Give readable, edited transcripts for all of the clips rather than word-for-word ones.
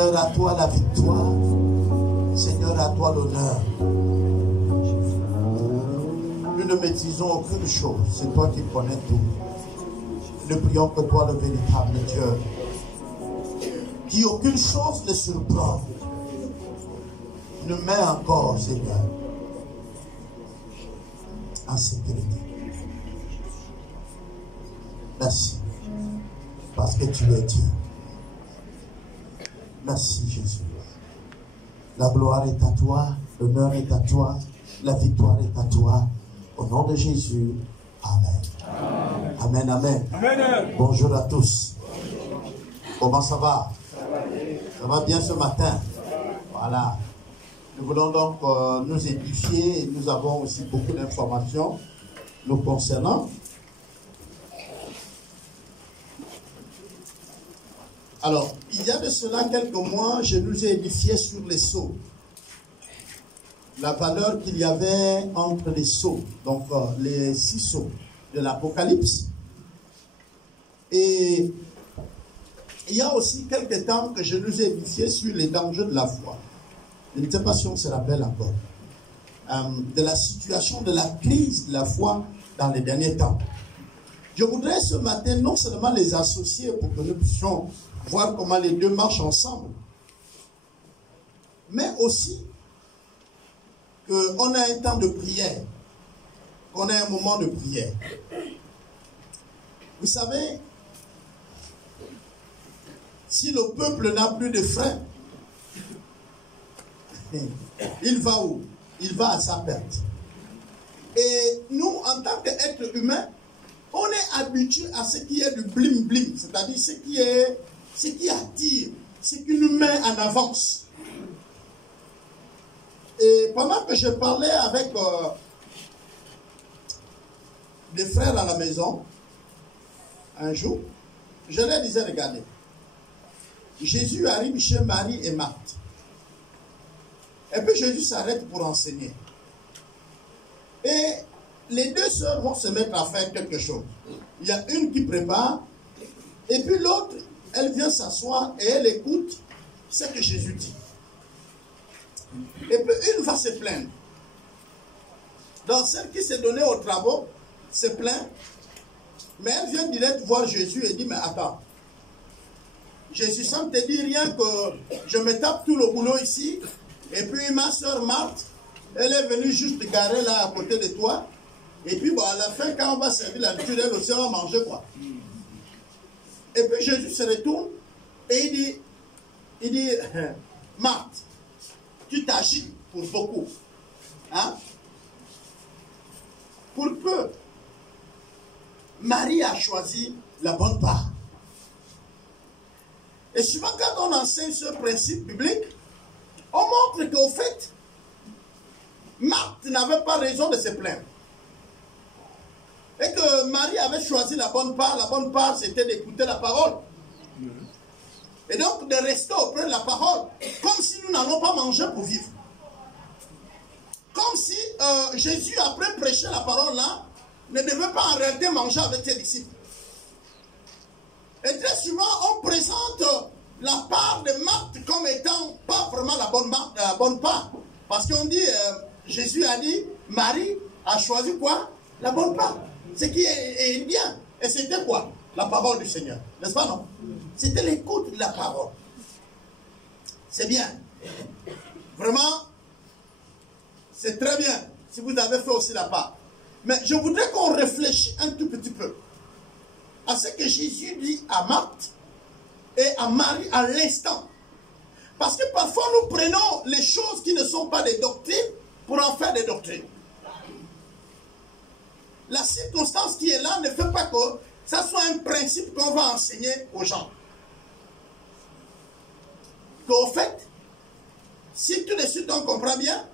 Seigneur, à toi la victoire. Seigneur, à toi l'honneur. Nous ne maîtrisons aucune chose. C'est toi qui connais tout. Nous prions que toi, le véritable Dieu, qui aucune chose ne surprend, nous met encore, Seigneur, en sécurité. Merci, parce que tu es Dieu. Merci, Jésus. La gloire est à toi, l'honneur est à toi, la victoire est à toi. Au nom de Jésus, Amen. Amen, amen. Amen. Bonjour à tous. Comment ça va? Ça va bien ce matin? Voilà. Nous voulons donc nous édifier et nous avons aussi beaucoup d'informations nous concernant. Alors, il y a de cela quelques mois, je nous ai édifié sur les sceaux. La valeur qu'il y avait entre les sceaux, donc les 6 sceaux de l'Apocalypse. Et il y a aussi quelques temps que je nous ai édifié sur les dangers de la foi. Je ne sais pas si on se rappelle encore. De la situation de la crise de la foi dans les derniers temps. Je voudrais ce matin non seulement les associer pour que nous puissions voir comment les deux marchent ensemble, mais aussi qu'on a un temps de prière, qu'on a un moment de prière. Vous savez, si le peuple n'a plus de frein, il va où? Il va à sa perte. Et nous, en tant qu'êtres humains, on est habitué à ce qui est du blim-blim, c'est-à-dire ce qui attire, ce qui nous met en avance. Et pendant que je parlais avec des frères à la maison, un jour, je leur disais, regardez, Jésus arrive chez Marie et Marthe. Et puis Jésus s'arrête pour enseigner. Et les deux sœurs vont se mettre à faire quelque chose. Il y a une qui prépare, et puis l'autre, elle vient s'asseoir et elle écoute ce que Jésus dit. Et puis une va se plaindre. Donc celle qui s'est donnée aux travaux se plaint, mais elle vient direct voir Jésus et dit, mais attends, Jésus sans te dire rien que je me tape tout le boulot ici, et puis ma soeur Marthe, elle est venue juste garer là à côté de toi, et puis bon, à la fin quand on va servir la nourriture, elle aussi va manger quoi. Et puis Jésus se retourne et il dit, Marthe, tu t'agites pour beaucoup. Hein? Pour peu. Marie a choisi la bonne part. Et souvent quand on enseigne ce principe biblique, on montre qu'au fait, Marthe n'avait pas raison de se plaindre. Et que Marie avait choisi la bonne part c'était d'écouter la parole. Et donc de rester auprès de la parole, comme si nous n'allons pas manger pour vivre. Comme si Jésus, après prêcher la parole là, ne devait pas en réalité manger avec ses disciples. Et très souvent, on présente la part de Marthe comme étant pas vraiment la bonne part. Parce qu'on dit, Jésus a dit, Marie a choisi quoi? La bonne part. Ce qui est bien. Et c'était quoi? La parole du Seigneur. N'est-ce pas, non? C'était l'écoute de la parole. C'est bien. Vraiment, c'est très bien si vous avez fait aussi la part. Mais je voudrais qu'on réfléchisse un tout petit peu à ce que Jésus dit à Marthe et à Marie à l'instant. Parce que parfois nous prenons les choses qui ne sont pas des doctrines pour en faire des doctrines. La circonstance qui est là ne fait pas que ça soit un principe qu'on va enseigner aux gens. Qu'au fait, si tout de suite on comprend bien,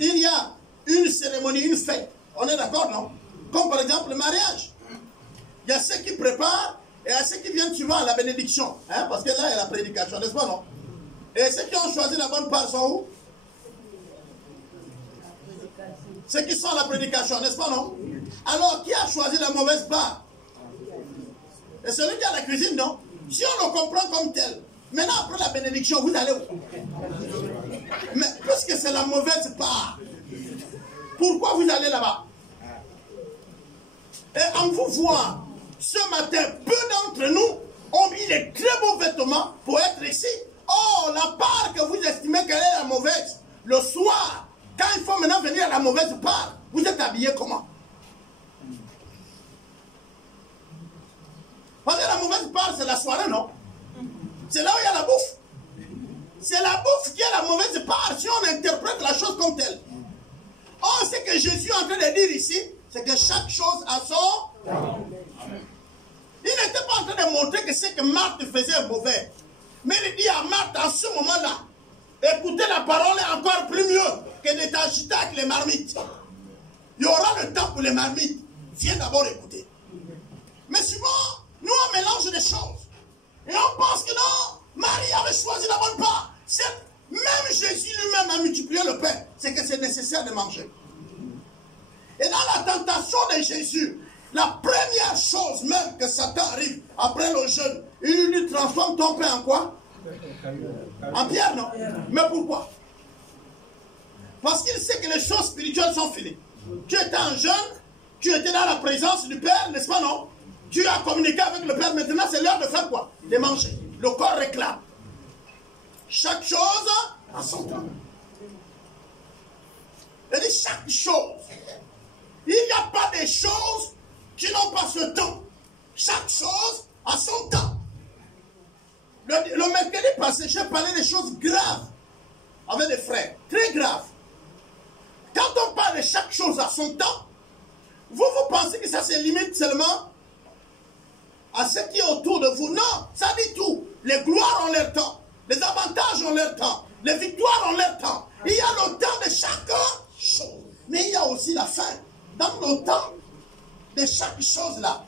il y a une cérémonie, une fête. On est d'accord, non? Comme par exemple le mariage. Il y a ceux qui préparent et il y a ceux qui viennent souvent à la bénédiction. Hein, parce que là, il y a la prédication, n'est-ce pas, non? Et ceux qui ont choisi la bonne part sont où? Ceux qui sont à la prédication, n'est-ce pas, non? Alors, qui a choisi la mauvaise part? Et celui qui a la cuisine, non? Si on le comprend comme tel, Maintenant, après la bénédiction, vous allez où? Mais puisque c'est la mauvaise part, pourquoi vous allez là-bas? Et en vous voyant, ce matin, peu d'entre nous ont mis les très beaux vêtements pour être ici. Oh, la part que vous estimez qu'elle est la mauvaise, le soir, quand il faut maintenant venir à la mauvaise part, vous êtes habillé comment? Parce que la mauvaise part, c'est la soirée, non? C'est là où il y a la bouffe. C'est la bouffe qui est la mauvaise part, si on interprète la chose comme telle. Oh, ce que Jésus est en train de dire ici, c'est que chaque chose a son... Il n'était pas en train de montrer que ce que Marthe faisait est mauvais. Mais il dit à Marthe, en ce moment-là, écouter la parole est encore plus mieux que de t'agiter avec les marmites. Il y aura le temps pour les marmites. Viens d'abord écouter. Mais souvent, nous on mélange des choses. Et on pense que non, Marie avait choisi la bonne part. Même Jésus lui-même a multiplié le pain. C'est que c'est nécessaire de manger. Et dans la tentation de Jésus, la première chose même que Satan arrive après le jeûne, il lui dit transforme ton pain en quoi? En pierre, non? Mais pourquoi? Parce qu'il sait que les choses spirituelles sont finies. Tu étais en jeûne, tu étais dans la présence du Père, n'est-ce pas, non? Tu as communiqué avec le Père, maintenant c'est l'heure de faire quoi? De manger. Le corps réclame. Chaque chose a son temps. Il dit chaque chose. Il n'y a pas des choses qui n'ont pas ce temps. Chaque chose a son temps. Le mercredi passé, j'ai parlé des choses graves avec des frères. Très graves. Quand on parle de chaque chose à son temps, vous pensez que ça se limite seulement à ce qui est autour de vous? Non, ça dit tout. Les gloires ont leur temps. Les avantages ont leur temps. Les victoires ont leur temps. Il y a le temps de chaque chose. Mais il y a aussi la fin. Dans le temps de chaque chose là,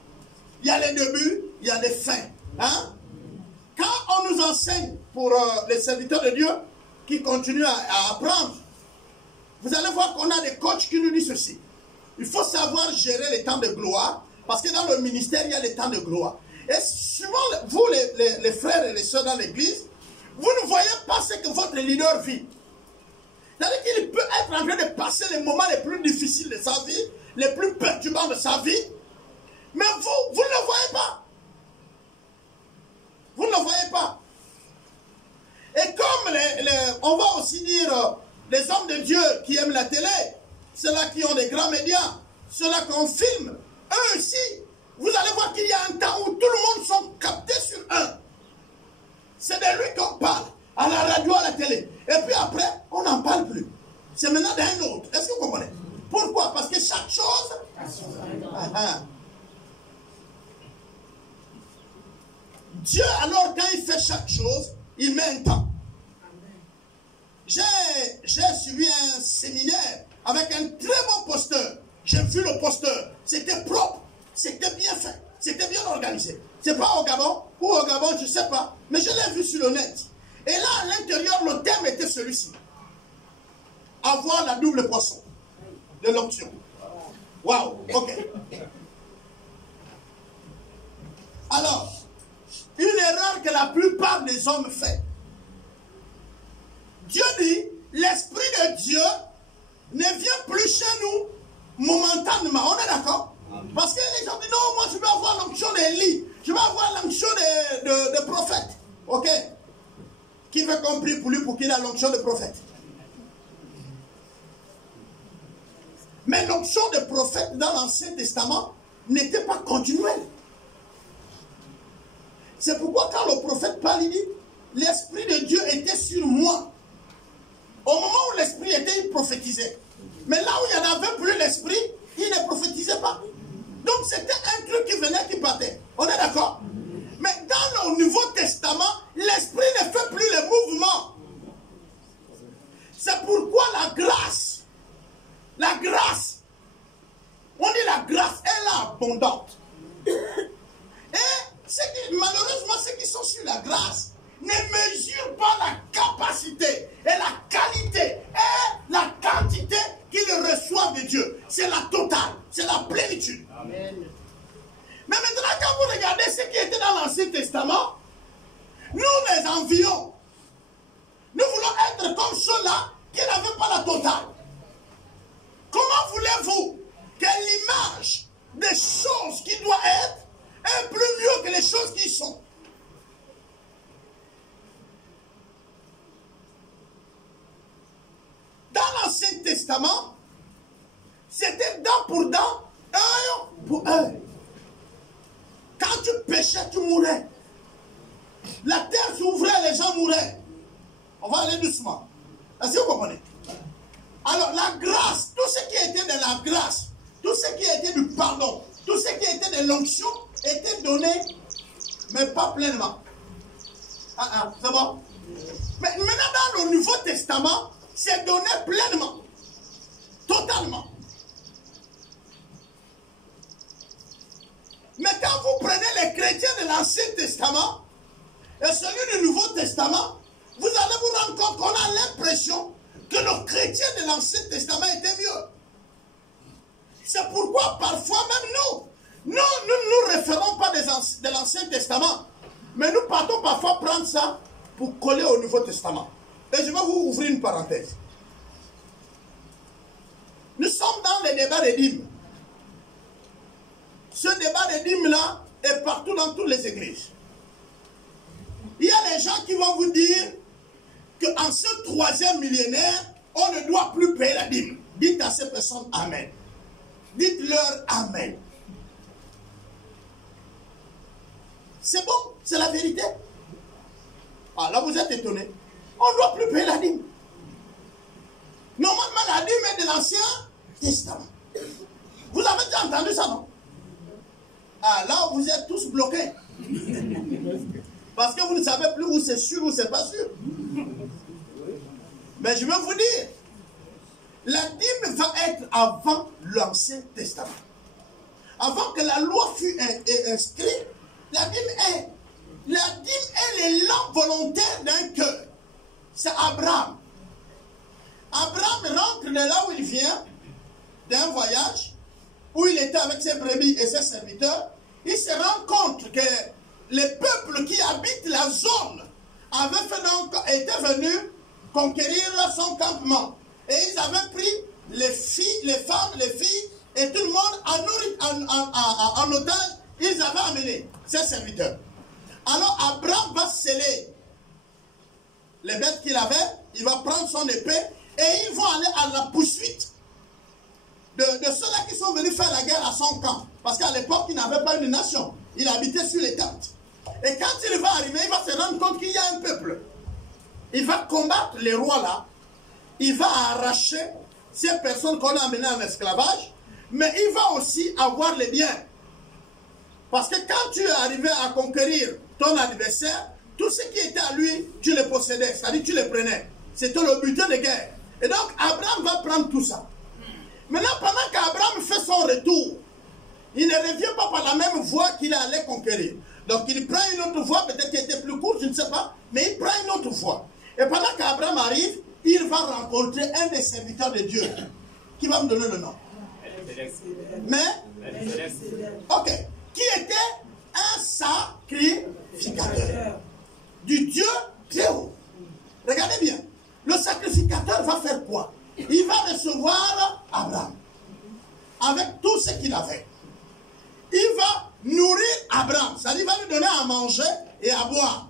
il y a les débuts, il y a les fins. Hein? Quand on nous enseigne pour les serviteurs de Dieu qui continuent à apprendre, vous allez voir qu'on a des coachs qui nous disent ceci. Il faut savoir gérer les temps de gloire, parce que dans le ministère, il y a les temps de gloire. Et souvent, vous, les frères et les sœurs dans l'église, vous ne voyez pas ce que votre leader vit. C'est-à-dire qu'il peut être en train de passer les moments les plus difficiles de sa vie, les plus perturbants de sa vie, mais vous ne le voyez pas. Vous ne le voyez pas. Et comme on va aussi dire les hommes de Dieu qui aiment la télé, ceux-là qui ont des grands médias, ceux-là qu'on filme, eux aussi, vous allez voir qu'il y a un temps où tout le monde sont captés sur un. C'est de lui qu'on parle, à la radio, à la télé. Et puis après, on n'en parle plus. C'est maintenant d'un autre. Est-ce que vous comprenez? Pourquoi? Parce que chaque chose... Dieu, alors, quand il fait chaque chose, il met un temps. J'ai suivi un séminaire avec un très bon posteur. J'ai vu le posteur. C'était propre. C'était bien fait. C'était bien organisé. C'est pas au Gabon ou au Gabon, je ne sais pas. Mais je l'ai vu sur le net. Et là, à l'intérieur, le thème était celui-ci. Avoir la double poisson de l'onction. Waouh, ok. Alors, une erreur que la plupart des hommes font. Dieu dit, l'Esprit de Dieu ne vient plus chez nous momentanément. On est d'accord? Parce que les gens disent, non, moi je vais avoir l'onction d'Élie. Je vais avoir l'onction de prophète. Ok? Qui veut qu'on prie pour lui pour qu'il ait l'onction de prophète? Mais l'onction de prophète dans l'Ancien Testament n'était pas continuelle. C'est pourquoi quand le prophète parle, il dit, l'Esprit de Dieu était sur moi. Au moment où l'Esprit était, il prophétisait. Mais là où il n'y en avait plus l'Esprit, il ne prophétisait pas. Donc c'était un truc qui venait, qui partait. On est d'accord? Mais dans le Nouveau Testament, l'Esprit ne fait plus les mouvements. C'est pourquoi la grâce, on dit la grâce, elle est abondante. Et malheureusement, ceux qui sont sur la grâce ne mesurent pas la capacité et la qualité et la quantité qu'ils reçoivent de Dieu. C'est la totale, c'est la plénitude. Amen. Mais maintenant, quand vous regardez ce qui était dans l'Ancien Testament, Nous les envions. Nous voulons être comme ceux-là qui n'avaient pas la totale. Comment voulez-vous que l'image des choses qui doivent être est plus mieux que les choses qui sont? Dans l'Ancien Testament, c'était dent pour dent, œil pour œil. Quand tu péchais, tu mourais. La terre s'ouvrait, les gens mouraient. On va aller doucement. Est-ce que vous comprenez? Alors, la grâce, tout ce qui était de la grâce, tout ce qui était du pardon, tout ce qui était de l'onction, était donné, mais pas pleinement. C'est bon? Mais maintenant, dans le Nouveau Testament, c'est donné pleinement. Totalement. Mais quand vous prenez les chrétiens de l'Ancien Testament et celui du Nouveau Testament, vous allez vous rendre compte qu'on a l'impression que nos chrétiens de l'Ancien Testament étaient mieux. C'est pourquoi parfois même nous ne référons pas de l'Ancien Testament, mais nous partons parfois prendre ça pour coller au Nouveau Testament. Et je vais vous ouvrir une parenthèse. Nous sommes dans le débat des dîmes. Ce débat des dîmes-là est partout dans toutes les églises. Il y a des gens qui vont vous dire qu'en ce 3e millénaire, on ne doit plus payer la dîme. Dites à ces personnes Amen. Dites-leur Amen. C'est bon, c'est la vérité. Ah, là vous êtes étonnés. On ne doit plus payer la dîme. Normalement, la dîme est de l'Ancien Testament. Vous avez déjà entendu ça, non? Ah, là vous êtes tous bloqués. Parce que vous ne savez plus où c'est sûr ou c'est pas sûr. Mais je veux vous dire, la dîme va être avant l'Ancien Testament. Avant que la loi fût inscrite, la dîme est l'élan volontaire d'un cœur. C'est Abraham. Abraham rentre de là où il vient, d'un voyage, où il était avec ses brebis et ses serviteurs. Il se rend compte que les peuples qui habitent la zone étaient venus conquérir son campement. Et ils avaient pris les filles, les femmes, les filles, et tout le monde en otage, ils avaient amené ses serviteurs. Alors Abraham va sceller les bêtes qu'il avait, il va prendre son épée, et ils vont aller à la poursuite de ceux-là qui sont venus faire la guerre à son camp. Parce qu'à l'époque, il n'avait pas une nation. Il habitait sur les tentes. Et quand il va arriver, il va se rendre compte qu'il y a un peuple. Il va combattre les rois là. Il va arracher ces personnes qu'on a amenées en esclavage. Mais il va aussi avoir les biens. Parce que quand tu es arrivé à conquérir ton adversaire, tout ce qui était à lui, tu le possédais. C'est-à-dire tu le prenais. C'était le butin de guerre. Et donc Abraham va prendre tout ça. Maintenant, pendant qu'Abraham fait son retour, il ne revient pas par la même voie qu'il allait conquérir. Donc il prend une autre voie, peut-être qu'elle était plus courte, je ne sais pas, mais il prend une autre voie. Et pendant qu'Abraham arrive, il va rencontrer un des serviteurs de Dieu. Qui va me donner le nom? Mais, ok, qui était un sacrificateur du Dieu très haut. Regardez bien, le sacrificateur va faire quoi? Il va recevoir Abraham avec tout ce qu'il avait. Il va nourrir Abraham, c'est-à-dire il va lui donner à manger et à boire.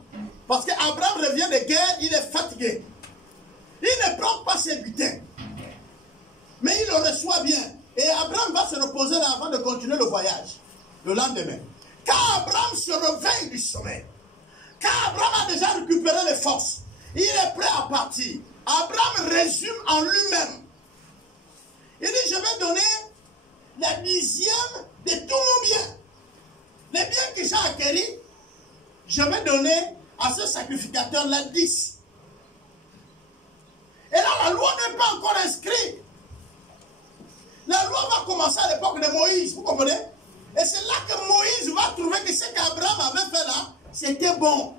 Parce qu'Abraham revient de guerre, il est fatigué. Il ne prend pas ses butins, mais il le reçoit bien. Et Abraham va se reposer là avant de continuer le voyage, le lendemain. Quand Abraham se réveille du sommeil, quand Abraham a déjà récupéré les forces, il est prêt à partir. Abraham résume en lui-même. Il dit, je vais donner la 10e de tout mon bien. Les biens que j'ai acquis, je vais donner à ce sacrificateur la 10. Et là, la loi n'est pas encore inscrite. La loi va commencer à l'époque de Moïse, vous comprenez? Et c'est là que Moïse va trouver que ce qu'Abraham avait fait là, c'était bon.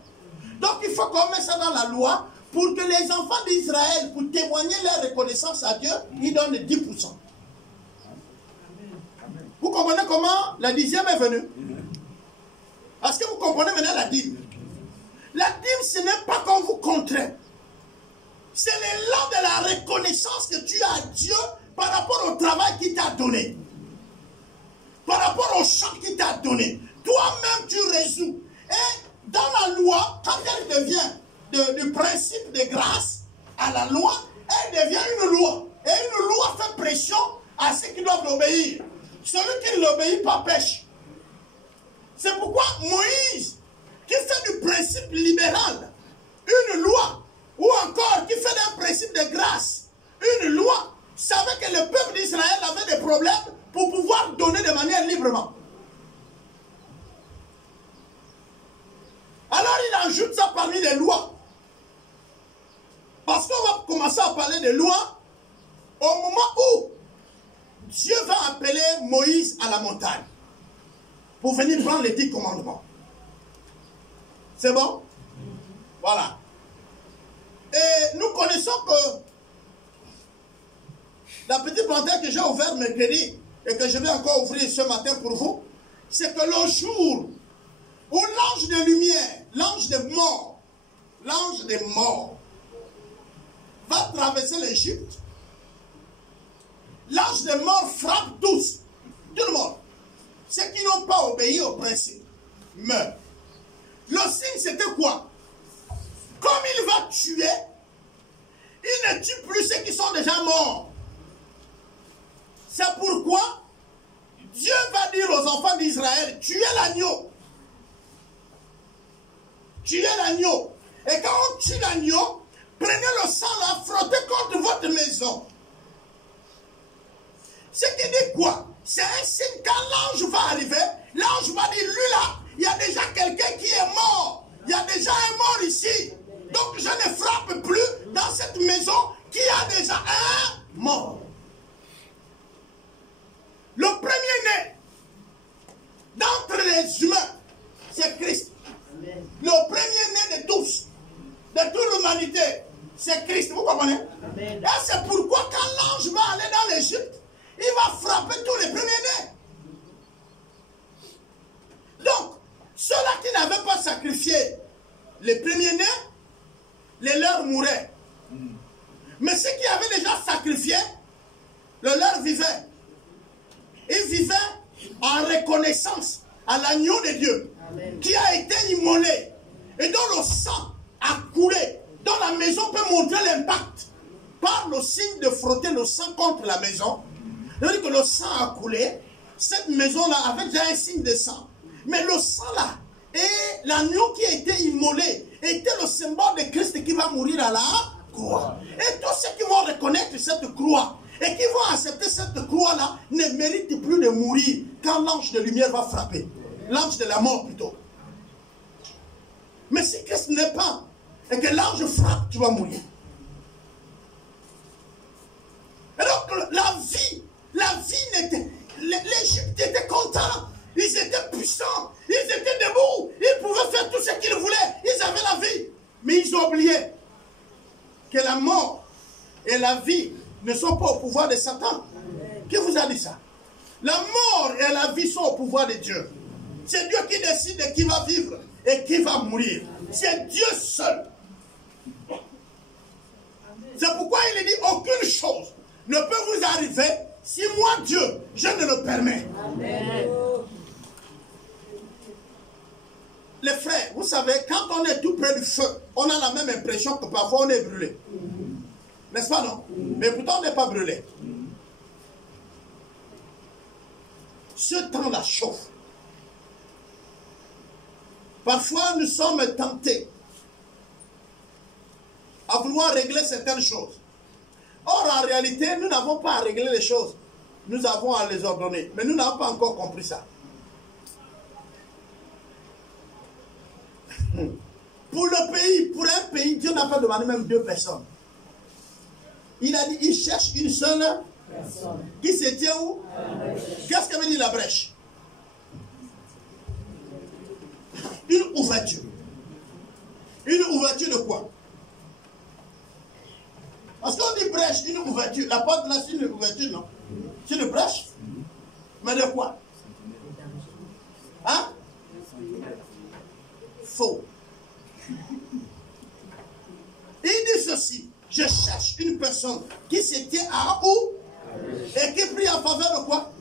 Donc il faut qu'on mette ça dans la loi pour que les enfants d'Israël, pour témoigner leur reconnaissance à Dieu, ils donnent 10%. Vous comprenez comment la 10e est venue? Est-ce que vous comprenez maintenant la dîme? La dîme, ce n'est pas qu'on vous contraint. C'est l'élan de la reconnaissance que tu as à Dieu par rapport au travail qu'il t'a donné. Par rapport au champ qu'il t'a donné. Toi-même, tu résous. Et dans la loi, quand elle devient du principe de grâce à la loi, elle devient une loi. Et une loi fait pression à ceux qui doivent l'obéir. Celui qui ne l'obéit pas pêche. C'est pourquoi Moïse, qui fait du principe libéral, une loi, ou encore qui fait d'un principe de grâce, une loi, savait que le peuple d'Israël avait des problèmes pour pouvoir donner de manière librement. Alors il ajoute ça parmi les lois. Parce qu'on va commencer à parler de lois au moment où Dieu va appeler Moïse à la montagne pour venir prendre les 10 commandements. C'est bon? Voilà. Et nous connaissons que la petite parenthèse que j'ai ouverte mercredi et que je vais encore ouvrir ce matin pour vous, c'est que le jour où l'ange de lumière, l'ange de mort, va traverser l'Égypte, l'ange de mort frappe tous, tout le monde. Ceux qui n'ont pas obéi au principe meurent. Le signe, c'était quoi? Comme il va tuer, il ne tue plus ceux qui sont déjà morts. C'est pourquoi Dieu va dire aux enfants d'Israël, tuez l'agneau. Tuez l'agneau. Et quand on tue l'agneau, prenez le sang là, frottez contre votre maison. Ce qui dit quoi? C'est un signe. Quand l'ange va arriver, l'ange va dire, lui là, il y a déjà quelqu'un qui est mort. Il y a déjà un mort ici. Donc je ne frappe plus dans cette maison qui a déjà un mort. Le premier-né d'entre les humains, c'est Christ. Amen. Le premier-né de tous, de toute l'humanité, c'est Christ. Vous comprenez? Amen. Et c'est pourquoi quand l'ange va aller dans l'Égypte, il va frapper tous les premiers-nés. Donc, ceux-là qui n'avaient pas sacrifié les premiers-nés, les leurs mouraient. Mais ceux qui avaient déjà sacrifié, le leur vivait. Ils vivaient en reconnaissance à l'agneau de Dieu. Amen. Qui a été immolé et dont le sang a coulé, dont la maison peut montrer l'impact par le signe de frotter le sang contre la maison. C'est-à-dire que le sang a coulé, cette maison-là avait déjà un signe de sang. Mais le sang-là et l'agneau qui a été immolé était le symbole de Christ qui va mourir à la croix. Et tous ceux qui vont reconnaître cette croix et qui vont accepter cette croix-là ne méritent plus de mourir quand l'ange de lumière va frapper. L'ange de la mort plutôt. Mais si Christ n'est pas et que l'ange frappe, tu vas mourir. Et donc la vie n'était... L'Égypte était content. Ils étaient puissants. Ils étaient debout. Ils pouvaient faire tout ce qu'ils voulaient. Ils avaient la vie. Mais ils ont oublié que la mort et la vie ne sont pas au pouvoir de Satan. Qui vous a dit ça? La mort et la vie sont au pouvoir de Dieu. C'est Dieu qui décide de qui va vivre et qui va mourir. C'est Dieu seul. C'est pourquoi il dit aucune chose ne peut vous arriver si moi, Dieu, je ne le permets. Amen. Les frères, vous savez, quand on est tout près du feu, on a la même impression que parfois on est brûlé. N'est-ce pas, non? Mais pourtant on n'est pas brûlé. Ce temps-là chauffe. Parfois nous sommes tentés à vouloir régler certaines choses. Or, en réalité, nous n'avons pas à régler les choses. Nous avons à les ordonner. Mais nous n'avons pas encore compris ça. Pour le pays, pour un pays, Dieu n'a pas demandé même 2 personnes. Il a dit, il cherche une seule personne. Qui se tient où? Qu'est-ce que veut dire la brèche? Une ouverture. Une ouverture de quoi? Parce qu'on dit brèche, une ouverture. La porte là, c'est une ouverture, non? C'est une brèche. Mais de quoi? Hein? Faux. Il dit ceci, je cherche une personne qui se tient à où? Et qui prie en faveur de quoi?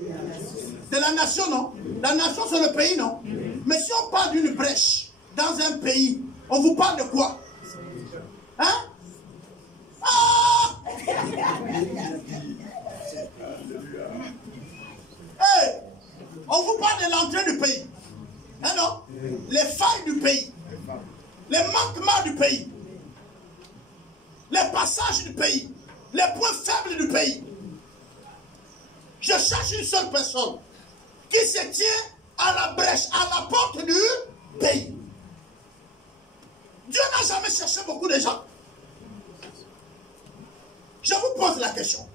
De la nation, non? La nation, c'est le pays, non? Mais si on parle d'une brèche dans un pays, on vous parle de quoi? Hein? Ah! Hey! On vous parle de l'entrée du pays. Hein, non? Les failles du pays. Les manquements du pays. Les passages du pays. Les points faibles du pays. Je cherche une seule personne qui se tient à la brèche, à la porte du pays. Dieu n'a jamais cherché beaucoup de gens. Je vous pose la question.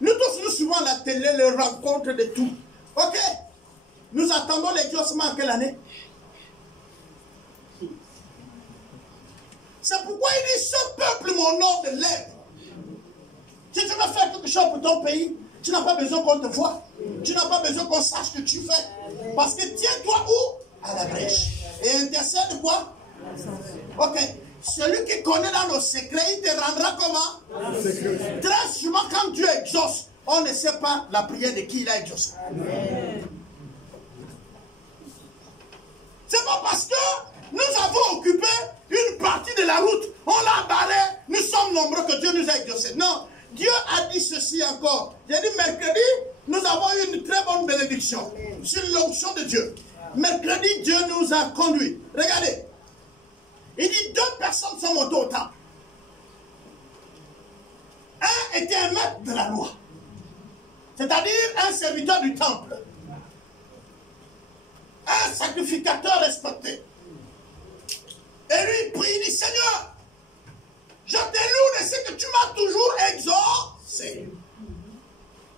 Nous tous, nous suivons la télé, les rencontres de tout. Ok? Nous attendons l'exaucement en quelle année? C'est pourquoi il dit, ce peuple, mon nom de lèvres. Si tu veux faire quelque chose pour ton pays, tu n'as pas besoin qu'on te voie. Tu n'as pas besoin qu'on sache ce que tu fais. Parce que tiens-toi où? À la brèche. Et intercède quoi? Ok. Celui qui connaît dans nos secrets, il te rendra comment? Très souvent, quand Dieu exauce, on ne sait pas la prière de qui il a exaucé. C'est pas parce que nous avons occupé une partie de la route, on l'a barré, nous sommes nombreux que Dieu nous a exaucés. Non, Dieu a dit ceci encore. J'ai dit mercredi, nous avons eu une très bonne bénédiction sur l'onction de Dieu. Mercredi, Dieu nous a conduits. Regardez. Il dit 2 personnes sont montées au temple. Un était un maître de la loi. C'est-à-dire un serviteur du temple. Un sacrificateur respecté. Et lui, il prie, il dit, Seigneur, je te loue de ce que tu m'as toujours exaucé.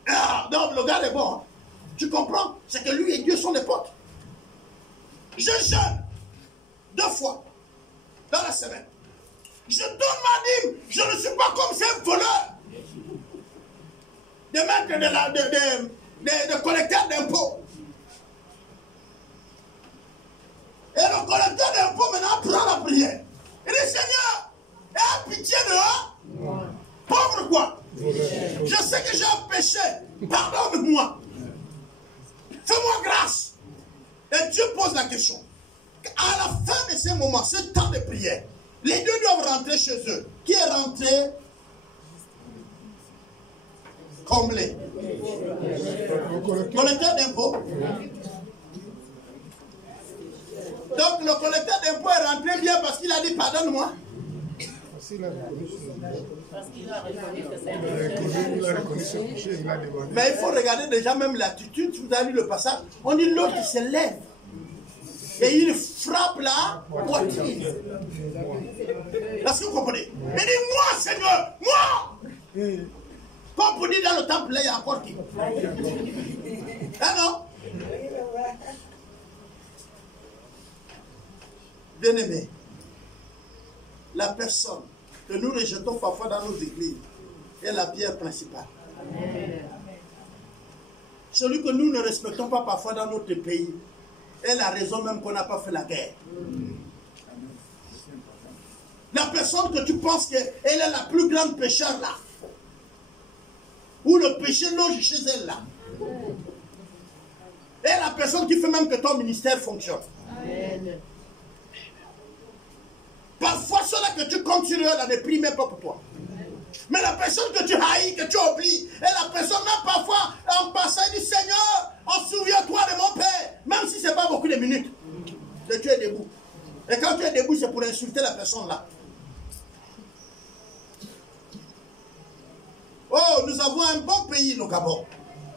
Ah, donc le gars est bon. Hein. Tu comprends? C'est que lui et Dieu sont des potes. Je jeûne 2 fois dans la semaine. Je donne ma dîme. Je ne suis pas comme ces voleurs. Des maîtres de collecteurs d'impôts. Et le collecteur d'impôts maintenant prend la prière. Il dit Seigneur, aie pitié de moi. Pauvre quoi? Je sais que j'ai un péché. Pardonne-moi. Fais-moi grâce. Et Dieu pose la question. À la fin de ce moment, ce temps de prière, les deux doivent rentrer chez eux. Qui est rentré comblé? Collecteur d'impôts. Donc le collecteur d'impôts est rentré bien parce qu'il a dit pardonne-moi. Parce qu'il a reconnu que c'est un péché. Mais il faut regarder déjà même l'attitude. Si vous avez lu le passage, on dit l'autre il se lève et il frappe la poitrine. Est-ce que vous comprenez? Il dit moi Seigneur, moi. Comme pour dire dans le temple, là il y a encore qui? Ah non? Bien-aimé, la personne que nous rejetons parfois dans nos églises est la pierre principale. Celui que nous ne respectons pas parfois dans notre pays est la raison même qu'on n'a pas fait la guerre. La personne que tu penses qu'elle est la plus grande pécheur là, où le péché loge chez elle là, est la personne qui fait même que ton ministère fonctionne. Amen. Parfois, ceux-là que tu comptes sur eux, là, ne prient même pas pour toi. Mais la personne que tu haïs, que tu oublies, et la personne, même parfois, en passant, il dit Seigneur, souviens-toi de mon Père. Même si ce n'est pas beaucoup de minutes, que tu es debout. Et quand tu es debout, c'est pour insulter la personne là. Oh, nous avons un bon pays, le Gabon.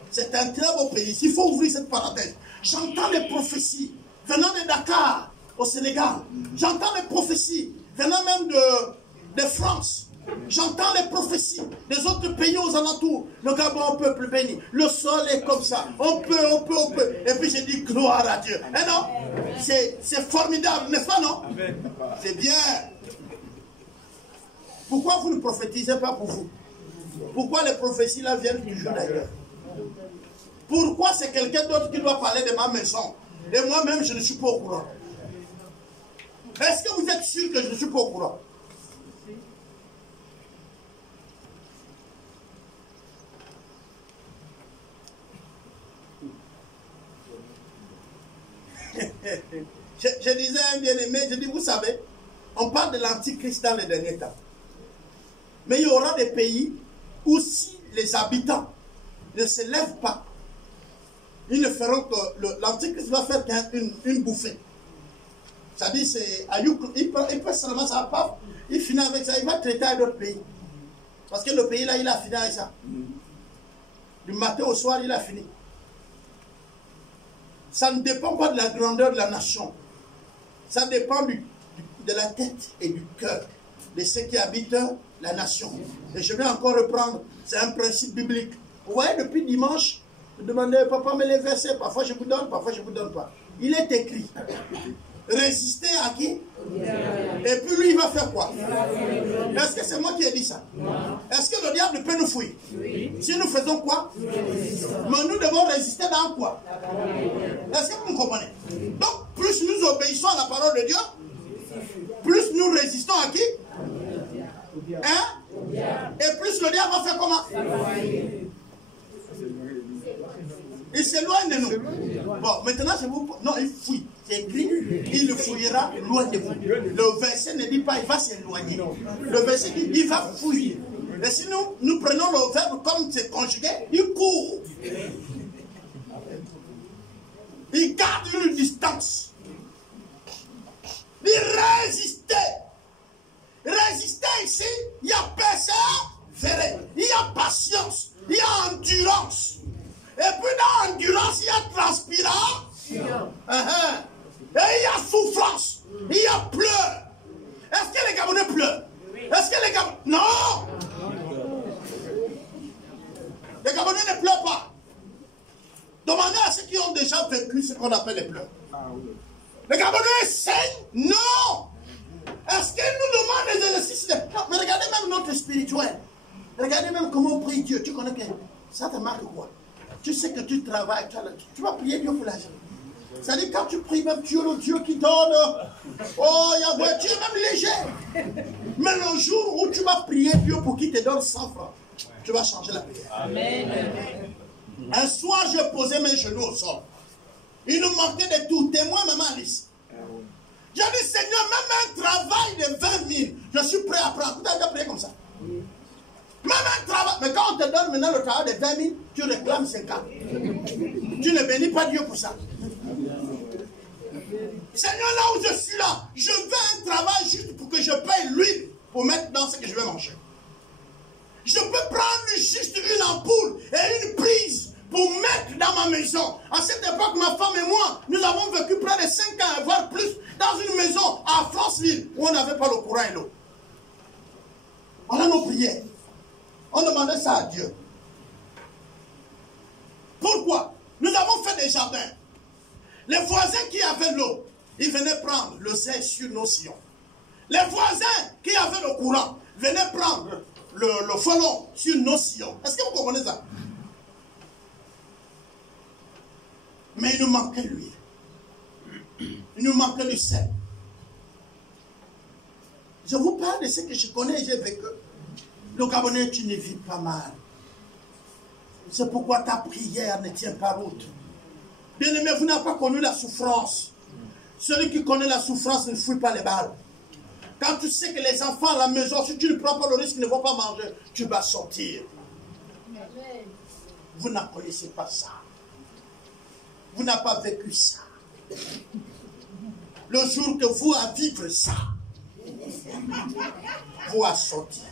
C'est un très beau pays. Il faut ouvrir cette parenthèse. J'entends les prophéties venant de Dakar, au Sénégal. J'entends les prophéties venant même de France. J'entends les prophéties des autres pays aux alentours. Le Gabon, peuple béni. Le sol est comme ça. On peut. Et puis j'ai dit gloire à Dieu. Eh non? C'est formidable, n'est-ce pas, non? C'est bien. Pourquoi vous ne prophétisez pas pour vous? Pourquoi les prophéties là viennent toujours d'ailleurs? Pourquoi c'est quelqu'un d'autre qui doit parler de ma maison? Et moi-même, je ne suis pas au courant. Est-ce que vous êtes sûr que je ne suis pas au courant? Je disais à un bien-aimé, je dis, vous savez, on parle de l'antichrist dans les derniers temps. Mais il y aura des pays où si les habitants ne se lèvent pas, ils ne feront que l'antichrist va faire une bouffée. C'est-à-dire, il peut seulement ça pas, il finit avec ça, il va traiter à d'autres pays. Parce que le pays là, il a fini avec ça. Du matin au soir, il a fini. Ça ne dépend pas de la grandeur de la nation. Ça dépend de la tête et du cœur de ceux qui habitent la nation. Et je vais encore reprendre, c'est un principe biblique. Vous voyez, depuis dimanche, vous demandez, papa, mais les versets, parfois je vous donne, parfois je ne vous donne pas. Il est écrit, résister à qui? Et puis lui, il va faire quoi? Est-ce que c'est moi qui ai dit ça? Est-ce que le diable peut nous fuir? Si nous faisons quoi? Mais nous devons résister dans quoi? Est-ce que vous me comprenez? Donc, plus nous obéissons à la parole de Dieu, plus nous résistons à qui? Hein? Et plus le diable va faire comment? Il s'éloigne de nous. Bon, maintenant, c'est vous. Non, il fuit. C'est écrit, il le fouillera loin de vous. Le verset ne dit pas, il va s'éloigner. Le verset dit, il va fuir. Et si nous prenons le verbe comme c'est conjugué, il court. Il garde une distance. Il résiste. Résister ici, il y a persévérer, il y a patience, il y a endurance. Et puis dans l'endurance, il y a transpiration. Et il y a souffrance, il y a pleurs. Est-ce que les Gabonais pleurent? Est-ce que les Gabonais... Non! Les Gabonais ne pleurent pas. Demandez à ceux qui ont déjà vécu ce qu'on appelle les pleurs. Les Gabonais saignent? Non! Est-ce qu'ils nous demandent des exercices? Non, mais regardez même notre spirituel. Regardez même comment on prie Dieu. Tu connais que ça te marque quoi? Tu sais que tu travailles, tu vas prier Dieu pour l'argent. C'est-à-dire quand tu pries, même tu es le Dieu qui donne. Oh, Yahweh, tu es même léger. Mais le jour où tu vas prier Dieu pour qu'il te donne 100 francs, tu vas changer la prière. Amen. Un soir, je posais mes genoux au sol. Il nous manquait de tout. Témoin, maman Alice. J'ai dit, Seigneur, même un travail de 20 000, je suis prêt à prendre. Tu as déjà prié comme ça? Même un travail. Mais quand on te donne maintenant le travail de 20 000, tu réclames 50. Tu ne bénis pas Dieu pour ça. Seigneur, là où je suis là, je veux un travail juste pour que je paye l'huile pour mettre dans ce que je vais manger. Je peux prendre juste une ampoule et une prise pour mettre dans ma maison. À cette époque, ma femme et moi, nous avons vécu près de 5 ans, voire plus, dans une maison à Franceville, où on n'avait pas le courant et l'eau. Voilà nos prières. On demandait ça à Dieu. Pourquoi? Nous avons fait des jardins. Les voisins qui avaient l'eau, ils venaient prendre le sel sur nos sillons. Les voisins qui avaient le courant venaient prendre le frelon sur nos sillons. Est-ce que vous comprenez ça? Mais il nous manquait l'huile. Il nous manquait le sel. Je vous parle de ce que je connais et j'ai vécu. Le Gabonais, tu ne vis pas mal. C'est pourquoi ta prière ne tient pas route. Bien-aimé, vous n'avez pas connu la souffrance. Celui qui connaît la souffrance ne fuit pas les balles. Quand tu sais que les enfants à la maison, si tu ne prends pas le risque, ils ne vont pas manger, tu vas sortir. Vous n'en connaissez pas ça. Vous n'avez pas vécu ça. Le jour que vous allez vivre ça, vous allez sortir.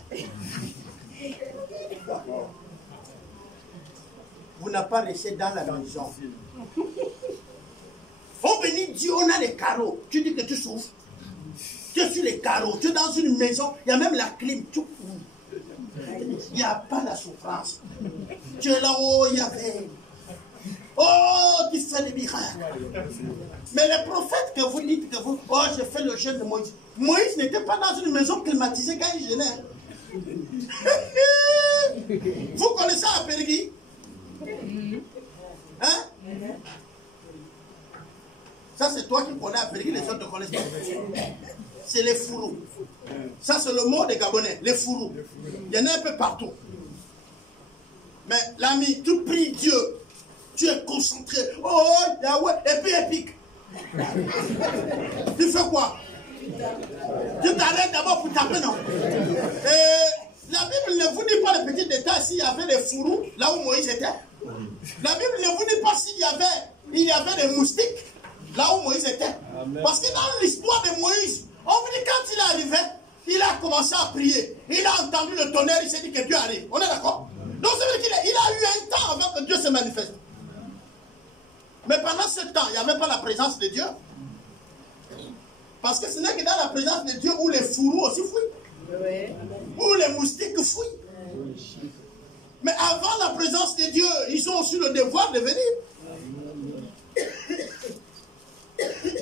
Vous n'avez pas resté dans la maison. On bénit Dieu, on a les carreaux. Tu dis que tu souffres. Tu es sur les carreaux. Tu es dans une maison. Il y a même la clim. Il n'y a pas la souffrance. Tu es là-haut, il y avait. Oh, tu fais des miracles. Mais les prophètes que vous dites que vous. Oh, j'ai fait le jeûne de Moïse. Moïse n'était pas dans une maison climatisée quand il jeûnait. Vous connaissez un Périgui? Hein? Ça, c'est toi qui connais Afrique, les autres te connaissent pas. C'est les fourrous. Ça, c'est le mot des Gabonais, les fourrous. Il y en a un peu partout. Mais l'ami, tu pries Dieu. Tu es concentré. Oh, Yahweh, et puis épique. Tu fais quoi? Tu t'arrêtes d'abord pour taper, non? Et la Bible ne vous dit pas les petits détails s'il y avait des fourrous là où Moïse était. La Bible ne vous dit pas s'il y avait des moustiques là où Moïse était. Parce que dans l'histoire de Moïse, on vous dit quand il est arrivé, il a commencé à prier. Il a entendu le tonnerre, il s'est dit que Dieu arrive. On est d'accord? Donc ça veut dire qu'il a eu un temps avant que Dieu se manifeste. Mais pendant ce temps, il n'y avait pas la présence de Dieu. Parce que ce n'est que dans la présence de Dieu où les fourrous aussi fouillent. Oui. Où les moustiques fouillent. Mais avant la présence de Dieu, ils ont aussi le devoir de venir.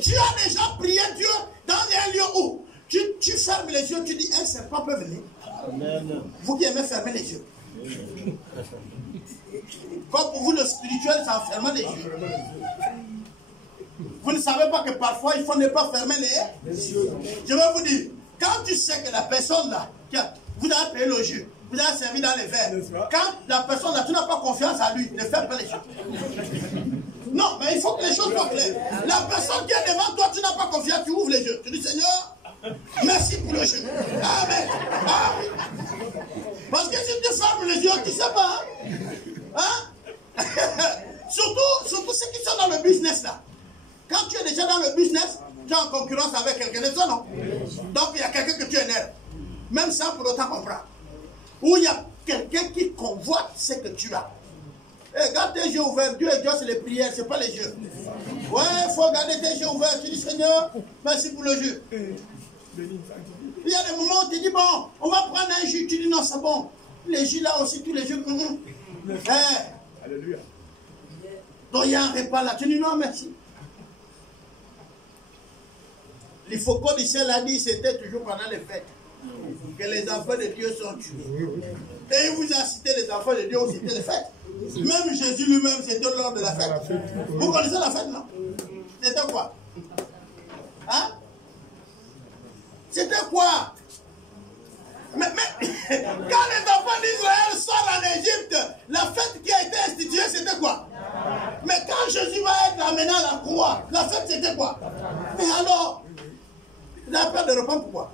Tu as déjà prié Dieu dans un lieu où tu fermes les yeux, tu dis un serpent peut venir. Amen. Vous qui aimez fermer les yeux. Comme pour vous, le spirituel, c'est en fermant les yeux. Vous ne savez pas que parfois, il faut ne pas fermer les yeux. Je vais vous dire, quand tu sais que la personne là, vous avez payé le jus, vous avez servi dans les verres, quand la personne là, tu n'as pas confiance à lui, ne ferme pas les yeux. Non, mais il faut que les choses soient claires. La personne qui est devant toi, tu n'as pas confiance, tu ouvres les yeux. Tu dis, Seigneur, merci pour le jeu. Amen. Ah, oui. Parce que si tu fermes les yeux, tu ne sais pas. Hein? surtout ceux qui sont dans le business là. Quand tu es déjà dans le business, tu es en concurrence avec quelqu'un de ça, non? Donc il y a quelqu'un que tu énerves. Même sans pour autant comprendre. Ou il y a quelqu'un qui convoite ce que tu as. Et garde tes yeux ouverts. Dieu et Dieu, c'est les prières, ce n'est pas les yeux. Ouais, il faut garder tes yeux ouverts. Tu dis, Seigneur, merci pour le jus. Il y a des moments où tu dis, bon, on va prendre un jus. Tu dis, non, c'est bon. Les jus là aussi, tous les jus. Alléluia. Donc il y a un repas là. Tu dis, non, merci. Les faucons du ciel a dit, c'était toujours pendant les fêtes que les enfants de Dieu sont tués. Et il vous a cité les enfants de Dieu où c'était les fêtes. Même Jésus lui-même, c'était lors de la fête. Vous connaissez la fête, non? C'était quoi? Hein? C'était quoi? Mais quand les enfants d'Israël sortent en Égypte, la fête qui a été instituée, c'était quoi? Mais quand Jésus va être amené à la croix, la fête, c'était quoi? Mais alors, il a peur de répondre pourquoi?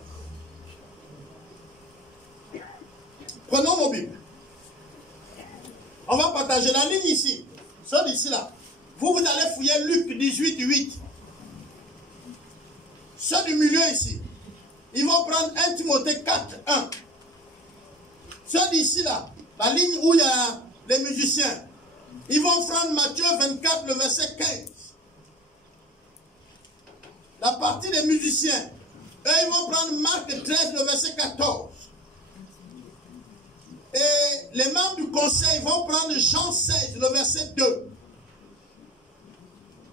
Prenons nos Bibles. On va partager la ligne ici. Ceux d'ici là. Vous allez fouiller Luc 18, 8. Ceux du milieu ici. Ils vont prendre 1 Timothée 4, 1. Ceux d'ici là, la ligne où il y a les musiciens. Ils vont prendre Matthieu 24, le verset 15. La partie des musiciens. Eux, ils vont prendre Marc 13, le verset 14. Et les membres du conseil vont prendre Jean 16, le verset 2.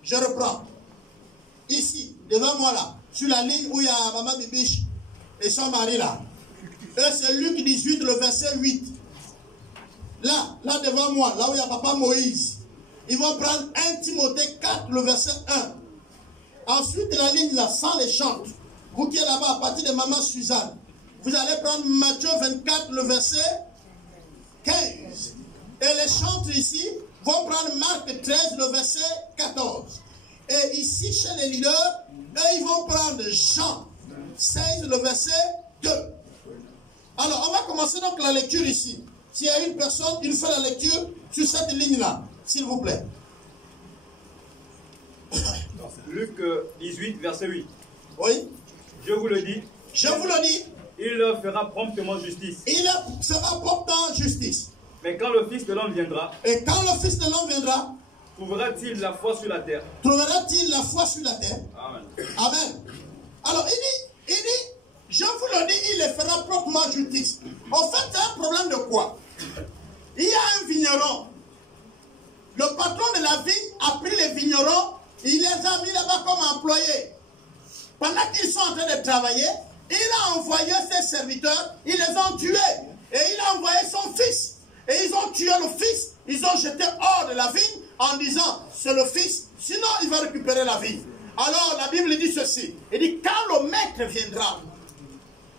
Je reprends. Ici, devant moi là, sur la ligne où il y a Maman Bibiche et son mari là. Eux, c'est Luc 18, le verset 8. Là devant moi, là où il y a Papa Moïse. Ils vont prendre 1 Timothée 4, le verset 1. Ensuite, la ligne là, sans les chantes. Vous qui êtes là-bas, à partir de Maman Suzanne, vous allez prendre Matthieu 24, le verset 15. Et les chantres ici vont prendre Marc 13, le verset 14. Et ici, chez les leaders, eux, ils vont prendre Jean 16, le verset 2. Alors, on va commencer donc la lecture ici. S'il y a une personne, il fait la lecture sur cette ligne-là, s'il vous plaît. Luc 18, verset 8. Oui. Je vous le dis. Je vous le dis. Il leur fera promptement justice. Il sera promptement justice. Mais quand le Fils de l'homme viendra. Et quand le Fils de l'homme viendra. Trouvera-t-il la foi sur la terre? Trouvera-t-il la foi sur la terre? Amen. Amen. Alors il dit, je vous le dis, il les fera proprement justice. En fait, c'est un problème de quoi? Il y a un vigneron. Le patron de la vigne a pris les vignerons, il les a mis là-bas comme employés. Pendant qu'ils sont en train de travailler, il a envoyé ses serviteurs, ils les ont tués. Et il a envoyé son fils. Et ils ont tué le fils, ils ont jeté hors de la vigne en disant, c'est le fils, sinon il va récupérer la vigne. Alors la Bible dit ceci. Il dit quand le maître viendra,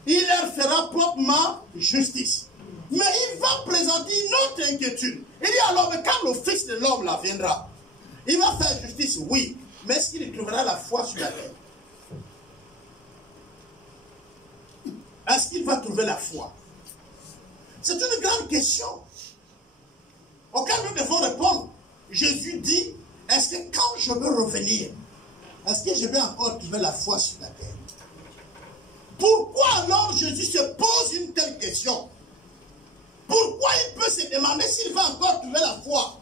il leur fera proprement justice. Mais il va présenter une autre inquiétude. Il dit alors, mais quand le Fils de l'homme là viendra, il va faire justice, oui. Mais est-ce qu'il trouvera la foi sur la terre? Est-ce qu'il va trouver la foi? C'est une grande question auquel nous devons répondre. Jésus dit, est-ce que quand je veux revenir, est-ce que je vais encore trouver la foi sur la terre? Pourquoi alors Jésus se pose une telle question? Pourquoi il peut se demander s'il va encore trouver la foi?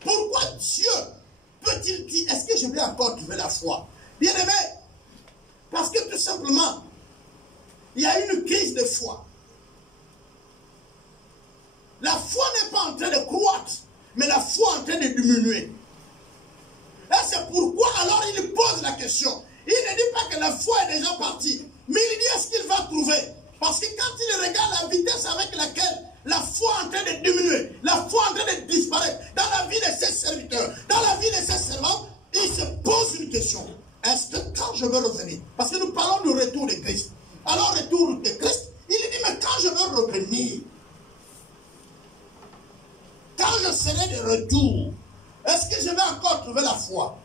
Pourquoi Dieu peut-il dire, est-ce que je vais encore trouver la foi? Bien aimé, parce que tout simplement, il y a une crise de foi. La foi n'est pas en train de croître, mais la foi est en train de diminuer. Et c'est pourquoi alors il pose la question. Il ne dit pas que la foi est déjà partie, mais il dit est-ce qu'il va trouver? Parce que quand il regarde la vitesse avec laquelle la foi est en train de diminuer, la foi est en train de disparaître dans la vie de ses serviteurs, dans la vie de ses servants, il se pose une question. Est-ce que quand je veux revenir, parce que nous parlons du retour de Christ, alors retour de Christ, il dit mais quand je veux revenir, quand je serai de retour, est-ce que je vais encore trouver la foi?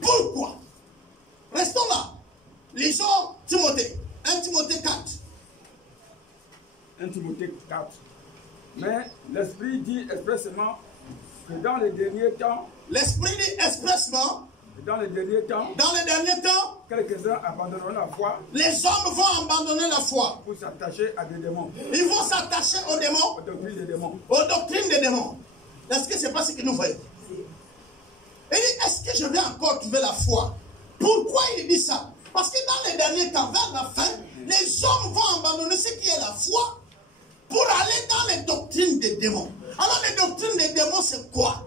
Pourquoi? Restons là. Lisons Timothée. 1 Timothée 4. 1 Timothée 4. Mais l'Esprit dit expressément que dans les derniers temps, l'Esprit dit expressement que dans les derniers temps, quelques-uns abandonneront la foi. Les hommes vont abandonner la foi Pour s'attacher à des démons. Ils vont s'attacher aux démons, Aux doctrines des démons. aux doctrines des démons. Est-ce que c'est pas ce que nous voyons? Il dit, est-ce que je vais encore trouver la foi? Pourquoi il dit ça? Parce que dans les derniers temps, vers la fin, les hommes vont abandonner ce qui est la foi pour aller dans les doctrines des démons. Alors les doctrines des démons, c'est quoi?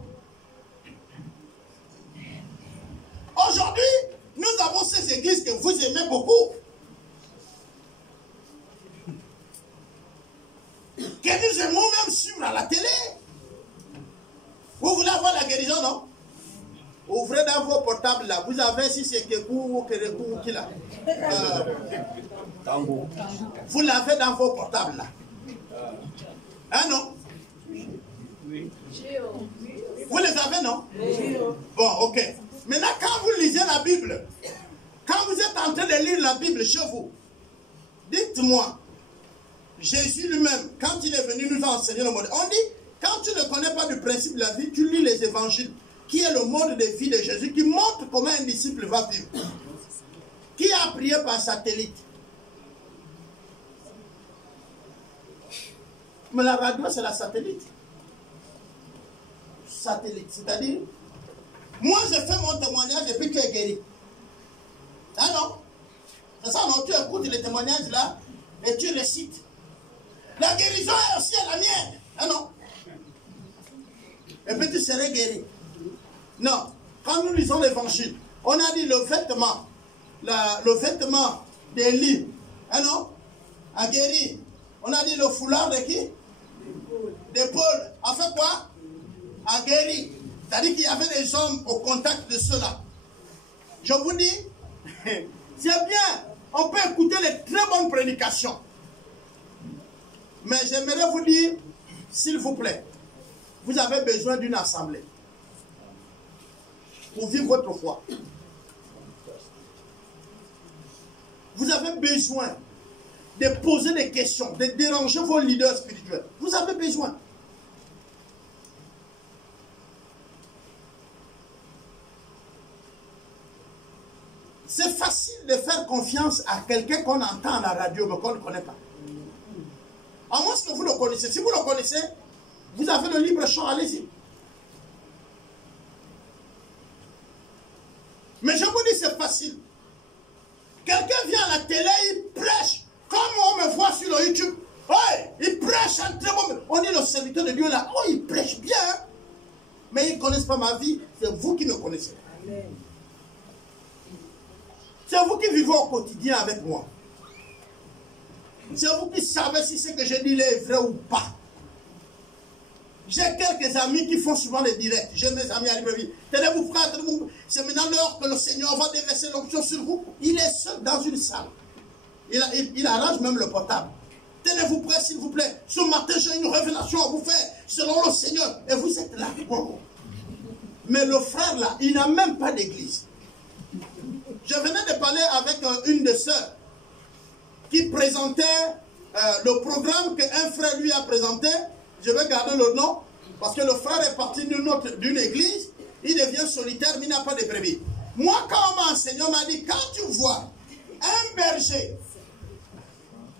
Aujourd'hui, nous avons ces églises que vous aimez beaucoup, que nous aimons même suivre à la télé. Vous voulez avoir la guérison, non? Ouvrez dans vos portables là. Vous avez si c'est Kekou ou Kerekou ou qui là. Vous l'avez dans vos portables là. Hein non? Vous les avez, non? Bon, ok. Maintenant, quand vous lisez la Bible, quand vous êtes en train de lire la Bible chez vous, dites-moi, Jésus lui-même, quand il est venu nous enseigner le mode, on dit, quand tu ne connais pas du principe de la vie, tu lis les évangiles, qui est le mode de vie de Jésus, qui montre comment un disciple va vivre. Qui a prié par satellite? Mais la radio, c'est la satellite. Satellite, c'est-à-dire, moi, je fais mon témoignage et puis tu es guéri. Ah non? C'est ça, non? Tu écoutes les témoignages là et tu récites. La guérison est aussi la mienne. Ah non? Et puis tu serais guéri. Non. Quand nous lisons l'évangile, on a dit le vêtement d'Élie, ah non? A guéri. On a dit le foulard de qui? De Paul. A fait quoi? A guéri. C'est-à-dire qu'il y avait des hommes au contact de ceux-là. Je vous dis, c'est bien. On peut écouter les très bonnes prédications. Mais j'aimerais vous dire, s'il vous plaît, vous avez besoin d'une assemblée pour vivre votre foi. Vous avez besoin de poser des questions, de déranger vos leaders spirituels. Vous avez besoin. C'est facile de faire confiance à quelqu'un qu'on entend à la radio mais qu'on ne connaît pas. À moins que vous le connaissez. Si vous le connaissez, vous avez le libre champ, allez-y. Mais je vous dis, c'est facile. Quelqu'un vient à la télé, il prêche, comme on me voit sur le YouTube. Ouais, il prêche un très bon... On dit le serviteur de Dieu là, oh, il prêche bien. Mais ils ne connaissent pas ma vie, c'est vous qui me connaissez. Amen. C'est vous qui vivez au quotidien avec moi. C'est vous qui savez si ce que je dis là est vrai ou pas. J'ai quelques amis qui font souvent les directs. J'ai mes amis à Libreville. Tenez-vous prêts, tenez-vous. C'est maintenant l'heure que le Seigneur va déverser l'onction sur vous. Il est seul dans une salle. Il arrange même le portable. Tenez-vous prêts, s'il vous plaît. Ce matin, j'ai une révélation à vous faire selon le Seigneur. Et vous êtes là. Wow. Mais le frère là, il n'a même pas d'église. Je venais de parler avec une des sœurs qui présentait le programme qu'un frère lui a présenté. Je vais garder le nom parce que le frère est parti d'une église. Il devient solitaire, mais il n'a pas de brebis. Moi, quand mon enseignant m'a dit, quand tu vois un berger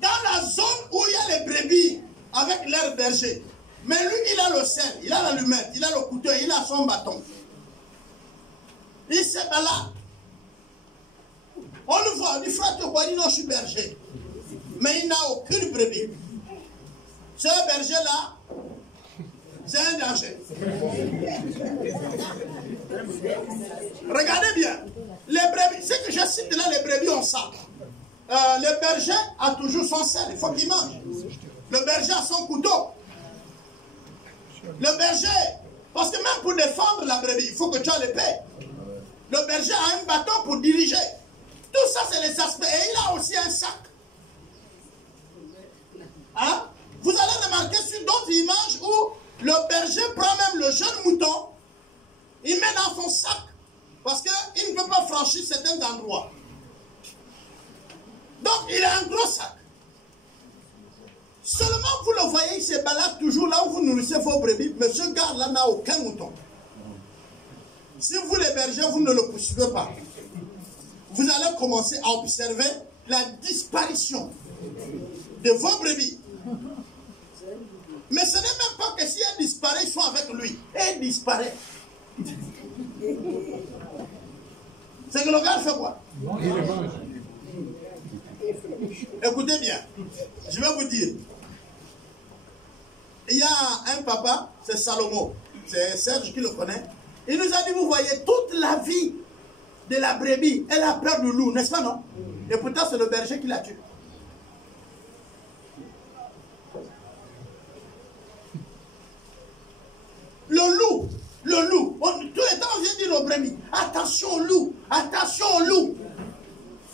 dans la zone où il y a les brebis avec leur berger, mais lui, il a le sel, il a l'allumette, il a le couteau, il a son bâton. Il se balade. On le voit, du frère, tu vois, il dit non, je suis berger. Mais il n'a aucune brebis. Ce berger-là, c'est un danger. Regardez bien. Les brebis, ce que je cite là, les brebis ont ça. Le berger a toujours son sel, il faut qu'il mange. Le berger a son couteau. Le berger, parce que même pour défendre la brebis, il faut que tu aies l'épée. Le berger a un bâton pour diriger. Tout ça, c'est les aspects. Et il a aussi un sac. Hein? Vous allez remarquer sur d'autres images où le berger prend même le jeune mouton, il met dans son sac, parce qu'il ne peut pas franchir certains endroits. Donc, il a un gros sac. Seulement, vous le voyez, il se balade toujours là où vous nourrissez vos brebis, mais ce gars-là n'a aucun mouton. Si vous les bergers, vous ne le poursuivez pas, vous allez commencer à observer la disparition de vos brebis. Mais ce n'est même pas que si elle disparaît, ils sont avec lui. Elle disparaît. C'est que le gars fait quoi? Écoutez bien, je vais vous dire. Il y a un papa, c'est Salomon, c'est Serge qui le connaît. Il nous a dit, vous voyez, toute la vie de la brebis, elle a peur du loup, n'est-ce pas, non? Et pourtant, c'est le berger qui l'a tué. Le loup, tout le temps on vient dire aux brebis, attention au loup.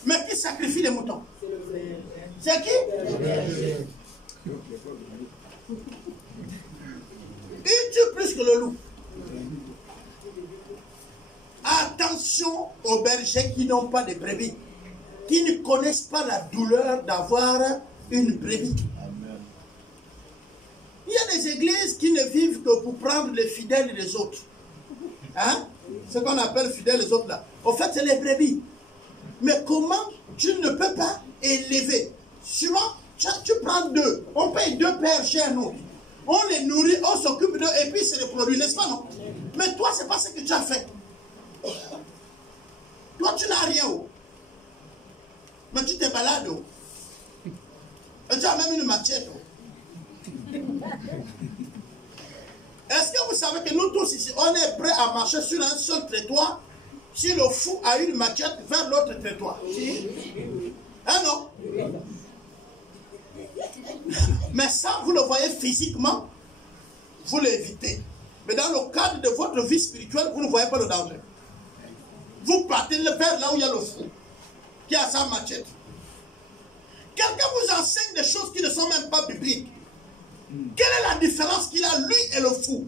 Mais qui sacrifie les moutons? C'est qui? Il tue plus que le loup. Attention aux bergers qui n'ont pas de brebis, qui ne connaissent pas la douleur d'avoir une brebis. Il y a des églises qui ne vivent que pour prendre les fidèles des autres. Hein? Ce qu'on appelle fidèles des autres là. En fait, c'est les brebis. Mais comment tu ne peux pas élever? Souvent, tu prends deux. On paye deux pères chez nous. On les nourrit, on s'occupe d'eux et puis c'est les produits, n'est-ce pas, non? Mais toi, c'est pas ce que tu as fait. Toi, tu n'as rien. Oh. Mais tu te balades. Oh. Et tu as même une machette. Oh. Est-ce que vous savez que nous tous ici, on est prêts à marcher sur un seul trottoir si le fou a une machette vers l'autre trottoir? Hein, non? Mais ça, vous le voyez physiquement, vous l'évitez. Mais dans le cadre de votre vie spirituelle, vous ne voyez pas le danger. Vous partez vers là où il y a le fou, qui a sa machette. Quelqu'un vous enseigne des choses qui ne sont même pas bibliques. Quelle est la différence qu'il a, lui et le fou?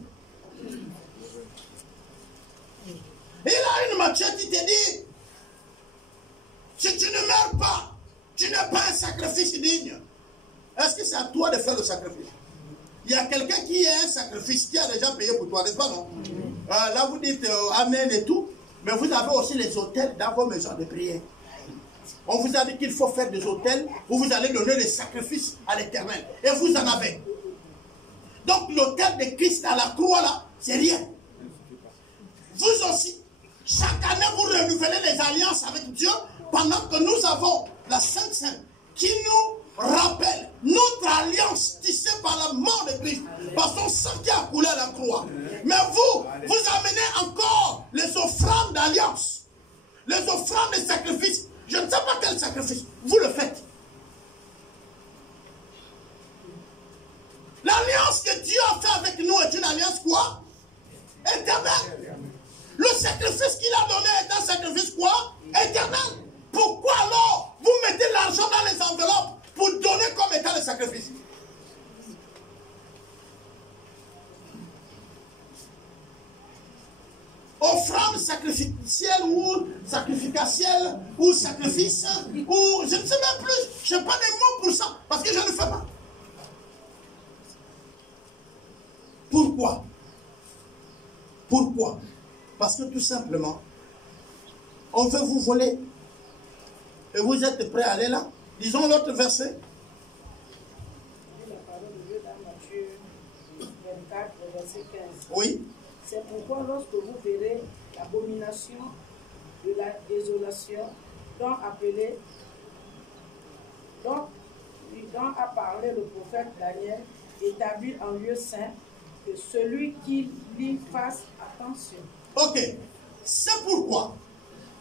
Il a une machette, il te dit, si tu ne meurs pas, tu n'es pas un sacrifice digne. Est-ce que c'est à toi de faire le sacrifice? Il y a quelqu'un qui est un sacrifice, qui a déjà payé pour toi, n'est-ce pas, non? Là, vous dites Amen et tout, mais vous avez aussi les autels dans vos maisons de prière. On vous a dit qu'il faut faire des autels où vous allez donner des sacrifices à l'Éternel. Et vous en avez. Donc l'autel de Christ à la croix là, c'est rien. Vous aussi, chaque année vous renouvelez les alliances avec Dieu pendant que nous avons la Sainte Seine qui nous rappelle notre alliance tissée par la mort de Christ, par son sang qui a coulé à la croix. Mais vous amenez encore les offrandes d'alliance, les offrandes de sacrifice. Je ne sais pas quel sacrifice, vous le faites. L'alliance L'alliance que Dieu a fait avec nous est une alliance quoi? Éternelle. Le sacrifice qu'il a donné est un sacrifice quoi? Éternel. Pourquoi alors vous mettez l'argent dans les enveloppes pour donner comme étant le sacrifice? Offrande sacrificielle ou sacrificatielle ou sacrifice ou je ne sais même plus, je n'ai pas des mots pour ça parce que je ne fais pas. Pourquoi? Pourquoi? Parce que tout simplement, on veut vous voler. Et vous êtes prêts à aller là? Disons l'autre verset. La parole de Dieu dans Matthieu 24, verset 15. Oui. C'est pourquoi lorsque vous verrez l'abomination de la désolation dont a parlé le prophète Daniel, établi en lieu saint, que celui qui lui fasse attention. Ok. C'est pourquoi,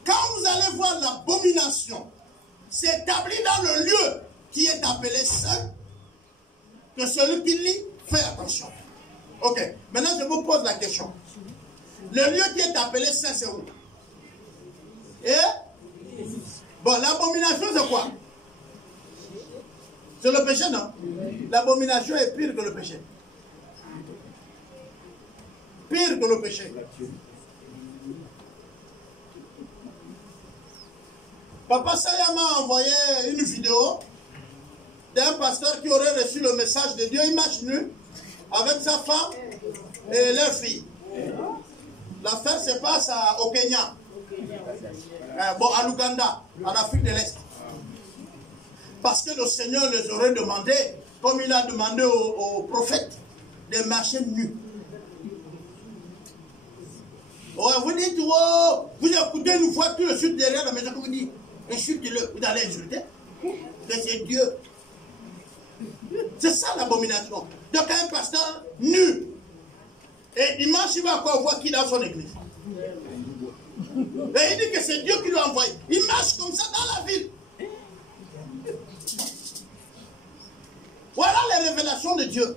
quand vous allez voir l'abomination, c'est établi dans le lieu qui est appelé saint, que celui qui lit fait attention. Ok. Maintenant, je vous pose la question. Le lieu qui est appelé saint, c'est où? Et bon, l'abomination, c'est quoi? C'est le péché, non? L'abomination est pire que le péché. Pire que le péché. Papa Saya m'a envoyé une vidéo d'un pasteur qui aurait reçu le message de Dieu. Il marche nu avec sa femme et leur fille. L'affaire se passe au Kenya. Bon, à l'Ouganda, en Afrique de l'Est. Parce que le Seigneur les aurait demandé, comme il a demandé aux prophètes, de marcher nus. Oh, vous dites, oh, vous écoutez une voix tout de suite derrière la maison, vous dites, insultez-le, vous allez insulter. Mais c'est Dieu. C'est ça l'abomination. Donc un pasteur nu. Et dimanche, il va encore voir qui dans son église. Et il dit que c'est Dieu qui l'a envoyé. Il marche comme ça dans la ville. Voilà les révélations de Dieu.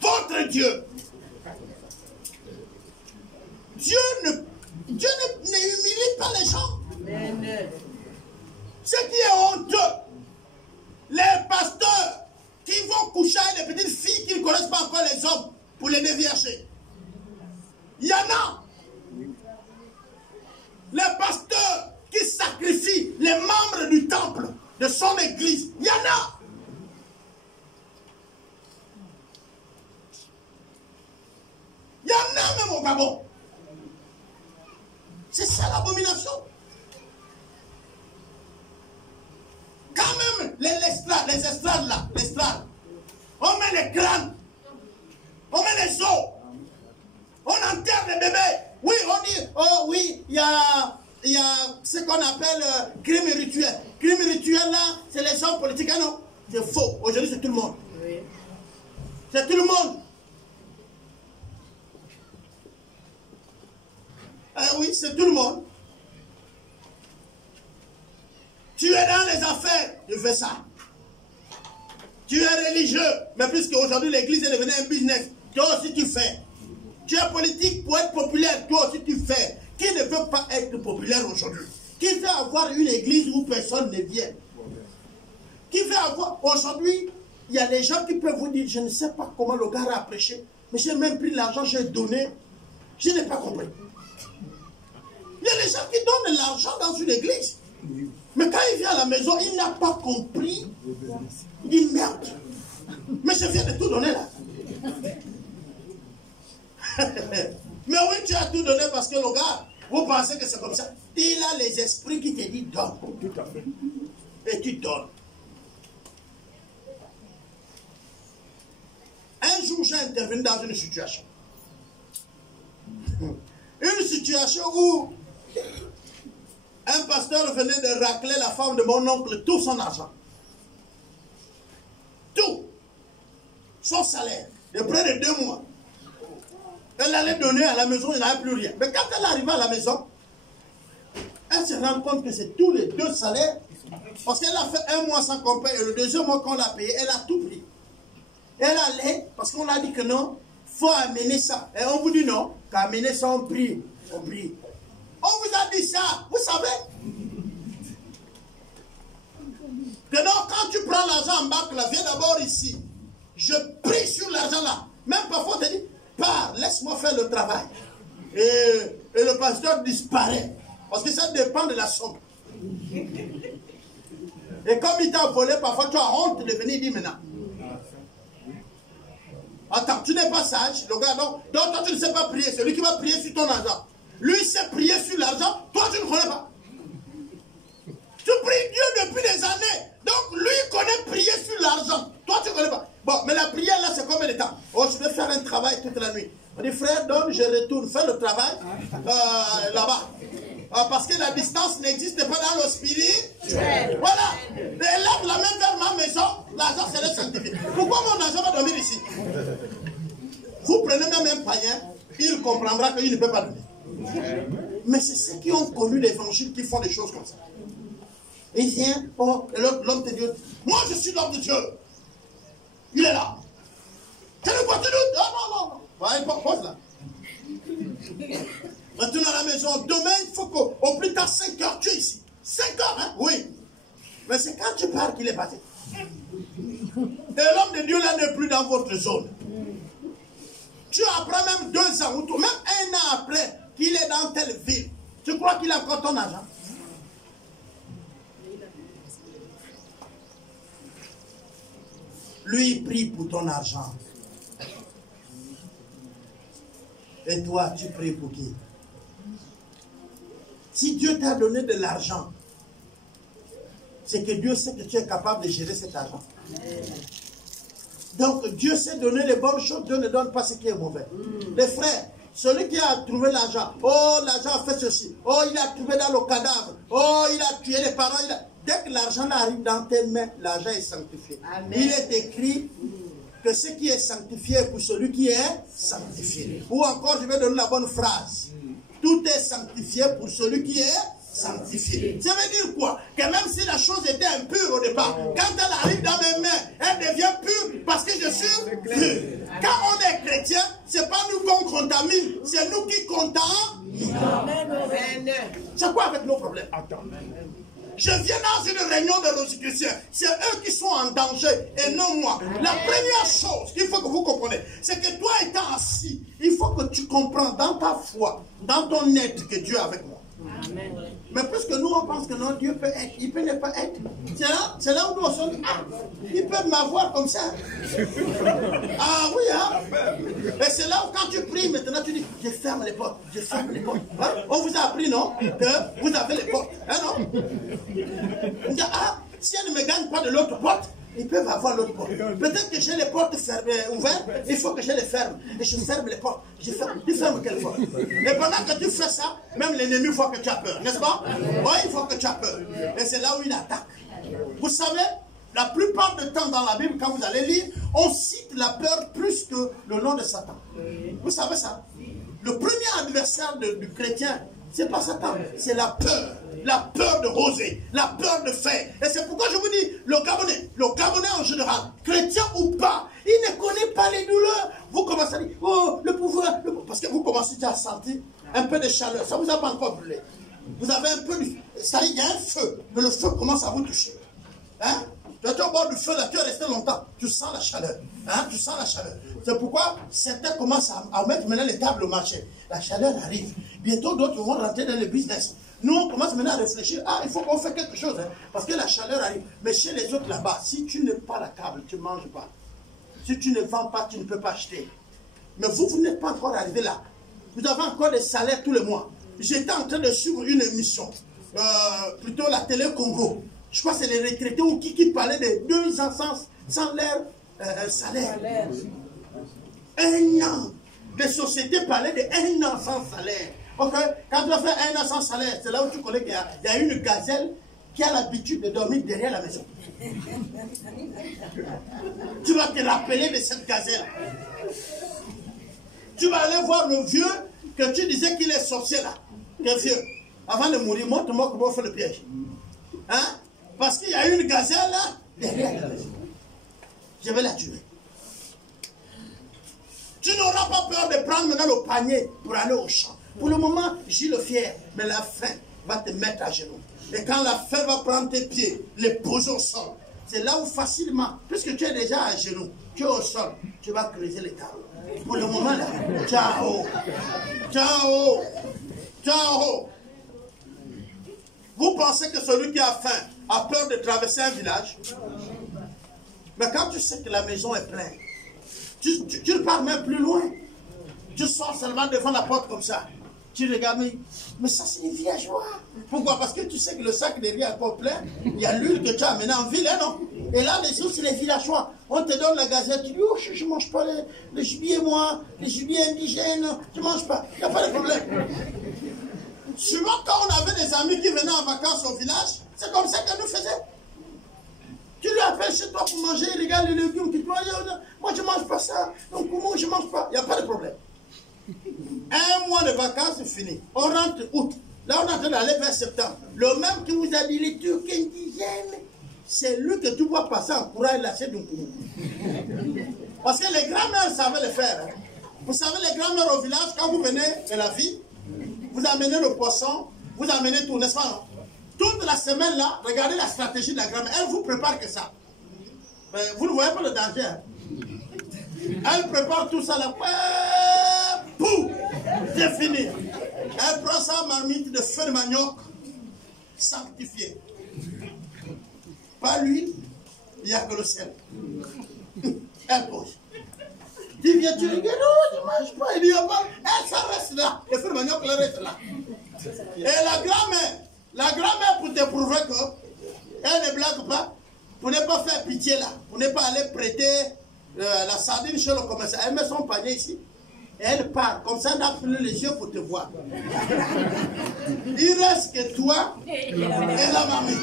Votre Dieu. Dieu n'humilie pas les gens. Ce qui est honteux, les pasteurs qui vont coucher avec les petites filles qui ne connaissent pas encore les hommes pour les dévierger. Il y en a. Les pasteurs qui sacrifient les membres du temple de son église. Il y en a. Il y en a même au Gabon. C'est ça l'abomination. Quand même, les estrades là, l'estrade, on met les crânes, on met les os, on enterre les bébés. Oui, on dit, oh oui, il y a ce qu'on appelle crime rituel. Crime rituel là, c'est les hommes politiques. Ah non, c'est faux. Aujourd'hui, c'est tout le monde. Oui. C'est tout le monde. Oui, c'est tout le monde. Tu es dans les affaires, tu fais ça. Tu es religieux, mais puisque aujourd'hui l'église est devenue un business, toi aussi tu fais. Tu es politique pour être populaire, toi aussi tu fais. Qui ne veut pas être populaire aujourd'hui? Qui veut avoir une église où personne ne vient? Qui veut avoir... Aujourd'hui, il y a des gens qui peuvent vous dire, je ne sais pas comment le gars a prêché, mais j'ai même pris l'argent, j'ai donné. Je n'ai pas compris. Il y a des gens qui donnent de l'argent dans une église. Mais quand il vient à la maison, il n'a pas compris. Il dit merde. Mais je viens de tout donner là. Mais oui, tu as tout donné parce que le gars, vous pensez que c'est comme ça. Il a les esprits qui te disent donne. Tout à fait. Et tu donnes. Un jour, j'ai intervenu dans une situation. Une situation où un pasteur venait de racler la femme de mon oncle tout son argent. Tout. Son salaire. De près de 2 mois. Elle allait donner à la maison, il n'avait plus rien. Mais quand elle arrivait à la maison, elle se rend compte que c'est tous les 2 salaires. Parce qu'elle a fait 1 mois sans qu'on paye et le 2e mois qu'on l'a payé, elle a tout pris. Elle allait, parce qu'on a dit que non, il faut amener ça. Et on vous dit non, qu'amener ça, on prie. On prie. On vous a dit ça, vous savez. Que non, quand tu prends l'argent en banque, là, viens d'abord ici. Je prie sur l'argent là. Même parfois, on te dit, pars, laisse-moi faire le travail. Et le pasteur disparaît. Parce que ça dépend de la somme. Et comme il t'a volé, parfois tu as honte de venir dire maintenant. Attends, tu n'es pas sage, le gars, donc toi tu ne sais pas prier. Celui qui va prier sur ton argent. Lui sait prier sur l'argent, toi tu ne connais pas. Tu pries Dieu depuis des années. Donc lui connaît prier sur l'argent. Toi tu ne connais pas. Bon, mais la prière là c'est combien de temps? Oh, je vais faire un travail toute la nuit. On dit frère, donne, je retourne, fais le travail là-bas. Parce que la distance n'existe pas dans le spirit. Voilà. Et là, la même vers ma maison, l'argent serait sanctifié. Pourquoi mon argent va dormir ici? Vous prenez même un païen, il comprendra qu'il ne peut pas donner. Mais c'est ceux qui ont connu l'évangile qui font des choses comme ça. Il vient, oh, et l'homme te dit, moi je suis l'homme de Dieu. Il est là. Quelle voiture? Non. Ouais, pose là. Retourne à la maison. Demain, il faut qu'au plus tard 5 heures, tu es ici. 5 heures, hein? Oui. Mais c'est quand tu pars qu'il est parti. Et l'homme de Dieu là n'est plus dans votre zone. Tu apprends même 2 ans, ou même 1 an après qu'il est dans telle ville. Tu crois qu'il a encore ton argent? Lui, il prie pour ton argent. Et toi, tu pries pour qui? Si Dieu t'a donné de l'argent, c'est que Dieu sait que tu es capable de gérer cet argent. Donc, Dieu sait donner les bonnes choses, Dieu ne donne pas ce qui est mauvais. Les frères, celui qui a trouvé l'argent, oh, l'argent a fait ceci, oh, il a trouvé dans le cadavre, oh, il a tué les parents, dès que l'argent arrive dans tes mains, l'argent est sanctifié. Amen. Il est écrit que ce qui est sanctifié est pour celui qui est sanctifié. Ou encore, je vais donner la bonne phrase. Tout est sanctifié pour celui qui est sanctifié. Ça veut dire quoi? Que même si la chose était impure au départ, quand elle arrive dans mes mains, elle devient pure parce que je suis pur. Quand on est chrétien, c'est pas nous qu'on contamine, c'est nous qui contaminons. C'est quoi avec nos problèmes? Attends. Je viens dans une réunion de rosicruciens. C'est eux qui sont en danger et non moi. La première chose qu'il faut que vous compreniez, c'est que toi étant assis, il faut que tu comprennes dans ta foi, dans ton être que Dieu est avec moi. Amen. Mais puisque nous on pense que non, Dieu peut être, il peut ne pas être. C'est là où nous on se dit, ah, ils peuvent m'avoir comme ça. Ah oui, hein. Et c'est là où quand tu pries maintenant, tu dis, je ferme les portes, je ferme les portes. Hein? On vous a appris, non, que vous avez les portes. Hein, non? On dit, ah, si elle ne me gagne pas de l'autre porte, ils peuvent avoir l'autre porte. Peut-être que j'ai les portes ouvertes, il faut que je les ferme. Et je ferme les portes. Tu fermes quelle porte? Et pendant que tu fais ça, même l'ennemi voit que tu as peur, n'est-ce pas? Oui, il faut que tu as peur. Et c'est là où il attaque. Vous savez, la plupart du temps dans la Bible, quand vous allez lire, on cite la peur plus que le nom de Satan. Vous savez ça? Le premier adversaire du chrétien, c'est pas Satan, c'est la peur de oser, la peur de faire. Et c'est pourquoi je vous dis, le Gabonais en général, chrétien ou pas, il ne connaît pas les douleurs. Vous commencez à dire, oh, le pouvoir, parce que vous commencez déjà à sentir un peu de chaleur. Ça ne vous a pas encore brûlé. Vous avez un peu de... Ça y est, il y a un feu, mais le feu commence à vous toucher. Hein? Tu es au bord du feu, là, tu es resté longtemps. Tu sens la chaleur. Hein? Tu sens la chaleur. C'est pourquoi certains commencent à mettre maintenant les tables au marché. La chaleur arrive. Bientôt, d'autres vont rentrer dans le business. Nous, on commence maintenant à réfléchir. Ah, il faut qu'on fasse quelque chose. Hein? Parce que la chaleur arrive. Mais chez les autres là-bas, si tu n'es pas la table, tu ne manges pas. Si tu ne vends pas, tu ne peux pas acheter. Mais vous n'êtes pas encore arrivé là. Vous avez encore des salaires tous les mois. J'étais en train de suivre une émission. Plutôt la télé Congo. Je crois que c'est les retraités ou qui parlaient de 2 ans sans leur salaire. 1 an. Les sociétés parlaient de 1 an sans salaire. Okay? Quand tu vas faire 1 an sans salaire, c'est là où tu connais qu'il y a une gazelle qui a l'habitude de dormir derrière la maison. Tu vas te rappeler de cette gazelle. Tu vas aller voir le vieux que tu disais qu'il est sorcier là. Le vieux. Avant de mourir, montre-moi comment on fait le piège. Hein? Parce qu'il y a une gazelle là derrière la maison. Je vais la tuer. Tu n'auras pas peur de prendre maintenant le panier pour aller au champ. Pour le moment, j'ai le fier, mais la faim va te mettre à genoux. Et quand la faim va prendre tes pieds, les poser au sol, c'est là où facilement, puisque tu es déjà à genoux, tu es au sol, tu vas creuser les carreaux. Pour le moment là, ciao, ciao, ciao. Vous pensez que celui qui a faim a peur de traverser un village? Mais quand tu sais que la maison est pleine, tu ne pars même plus loin. Tu sors seulement devant la porte comme ça. Tu regardes, mais ça c'est les villageois. Pourquoi? Parce que tu sais que le sac de riz est encore plein. Il y a l'huile que tu as amenée en ville, hein, non? Et là, les autres, c'est les villageois. On te donne la gazette, tu dis, oh, je ne mange pas le gibier, moi, les gibiers indigènes, je ne mange pas. Il n'y a pas de problème. Souvent, quand on avait des amis qui venaient en vacances au village, c'est comme ça que nous faisions. Tu lui appelles chez toi pour manger, il regarde les légumes, tu dis, moi je ne mange pas ça, donc moi je ne mange pas, il n'y a pas de problème. Un mois de vacances, c'est fini. On rentre août. Là, on est en train d'aller vers septembre. Le même qui vous a dit les Turcs indigènes, c'est lui que tu vois passer en courant et lâcher d'un coup. Parce que les grands-mères savaient le faire. Hein. Vous savez, les grands-mères au village, quand vous venez de la ville, vous amenez le poisson, vous amenez tout, n'est-ce pas? Non? Toute la semaine là, regardez la stratégie de la grand-mère. Elle vous prépare que ça. Mais vous ne voyez pas le danger. Hein? Elle prépare tout ça là. Pouf! C'est fini. Elle prend sa marmite de feu de manioc sanctifié. Pas l'huile, il n'y a que le sel. Elle pose. Tu viens, tu regardes, non, je ne mange pas. Il dit, elle, ça reste là. Le feu de manioc, elle reste là. Et la grand-mère, pour te prouver qu'elle ne blague pas, pour ne pas faire pitié là, pour ne pas aller prêter la sardine chez le commerçant, elle met son panier ici. Et elle part, comme ça, elle a pris les yeux pour te voir. Il reste que toi et la marmite.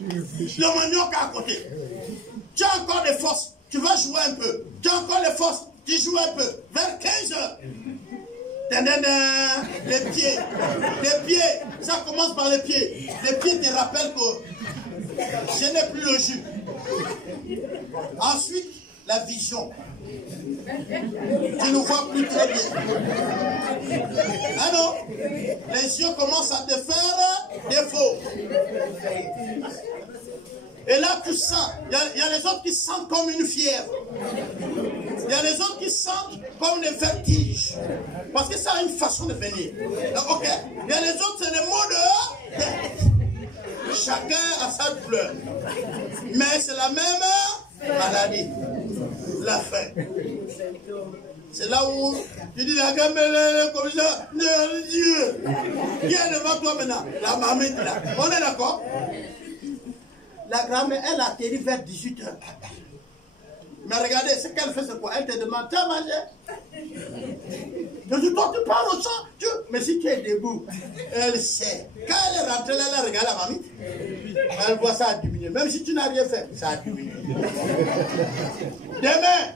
Le manioc à côté. Tu as encore des forces, tu vas jouer un peu. Tu as encore des forces, tu joues un peu. Vers 15 heures. Les pieds, ça commence par les pieds. Les pieds te rappellent que je n'ai plus le jus. Ensuite, la vision. Tu ne vois plus très bien. Ah non? Les yeux commencent à te faire défaut. Et là, tu sens, il y a les autres qui sentent comme une fièvre. Il y a les autres qui sentent comme des vertiges. Parce que ça a une façon de venir. Ok. Il y a les autres, c'est les mots de tête. Chacun a sa douleur. Mais c'est la même maladie. La faim. C'est là où tu dis la gamelle comme ça. Dieu. Qui est devant toi maintenant? La marmite là. On est d'accord? La grand-mère, elle atterrit vers 18 h. Mais regardez, ce qu'elle fait, c'est quoi? Elle te demande, tu as mangé? Je dis, toi, tu parles au champ. Mais si tu es debout, elle sait. Quand elle est rentrée là, elle regarde la mamie. Elle voit ça a diminué. Même si tu n'as rien fait, ça a diminué. Demain,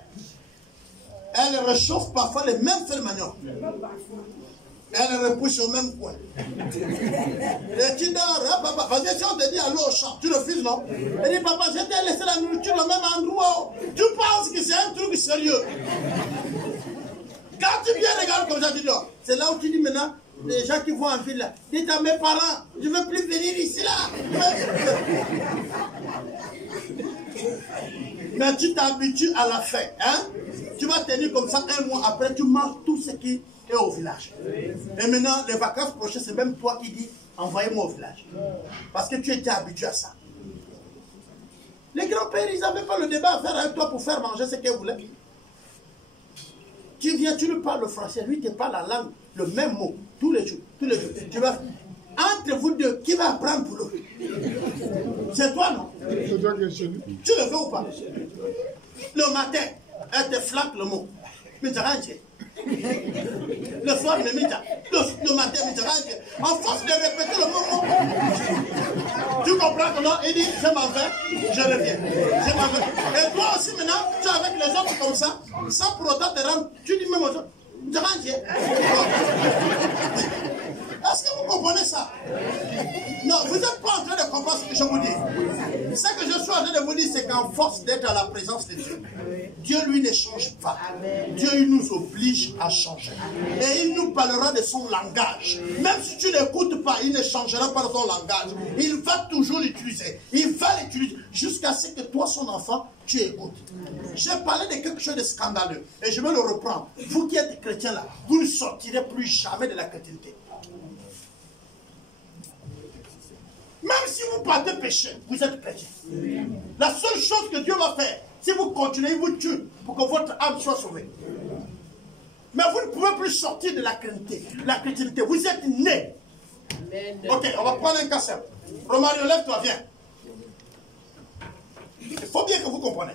elle réchauffe parfois les mêmes feuilles de manioc. Elle repousse au même coin. Et tu dors, hein, papa. Parce que si on te dit allô au champ, tu refuses, non? Elle dit, papa, je t'ai laissé la nourriture au même endroit. Tu penses que c'est un truc sérieux. Quand tu viens regarder comme ça, tu dors. C'est là où tu dis maintenant, les gens qui vont en ville là, dites à mes parents, je ne veux plus venir ici là. Mais tu t'habitues à la faim, hein? Tu vas tenir comme ça un mois après, tu manges tout ce qui est au village. Et maintenant, les vacances prochaines, c'est même toi qui dis, envoyez-moi au village. Parce que tu étais habitué à ça. Les grands-pères, ils n'avaient pas le débat à faire avec toi pour faire manger ce qu'ils voulaient. Tu viens, tu lui parles le français, lui te parle la langue, le même mot, tous les jours. Tu vas, entre vous deux, qui va apprendre pour l'autre? C'est toi, non? Tu le veux ou pas? Le matin, elle te flanque le mot. Mais tu rentres. Le soir, le matin, en force de répéter le mot. Tu comprends que non? Il dit, je m'en vais, je reviens. Je m'en vais. Et toi aussi maintenant, tu es avec les autres comme ça, sans pour autant te rendre, tu dis même aux autres, je rentre. Est-ce que vous comprenez ça? Non, vous n'êtes pas en train de comprendre ce que je vous dis. Ce que je suis en train de vous dire, c'est qu'en force d'être à la présence de Dieu, Dieu, lui, ne change pas. Dieu, il nous oblige à changer. Et il nous parlera de son langage. Même si tu n'écoutes pas, il ne changera pas de son langage. Il va toujours l'utiliser. Il va l'utiliser jusqu'à ce que toi, son enfant, tu écoutes. J'ai parlé de quelque chose de scandaleux. Et je vais le reprendre. Vous qui êtes chrétiens là, vous ne sortirez plus jamais de la chrétienté. Même si vous partez pécher, vous êtes chrétien. La seule chose que Dieu va faire, si vous continuez, il vous tue pour que votre âme soit sauvée. Mais vous ne pouvez plus sortir de la chrétienté. La chrétienté, vous êtes né. Ok, on va prendre un cas simple. Romario, lève-toi, viens. Il faut bien que vous compreniez.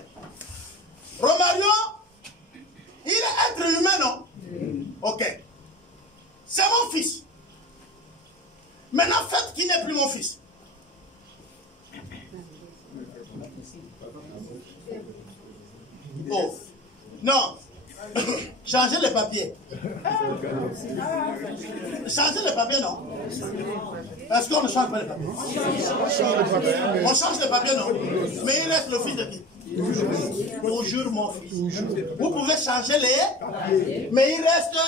Romario, il est être humain, non? Ok. C'est mon fils. Maintenant, faites qu'il n'est plus mon fils. Oh. Non. Changez les papiers. Changez les papiers, non? Est-ce qu'on ne change pas les papiers? On change les papiers, non? Mais il reste le fils de qui? Toujours mon fils. Vous pouvez changer les... Mais il reste...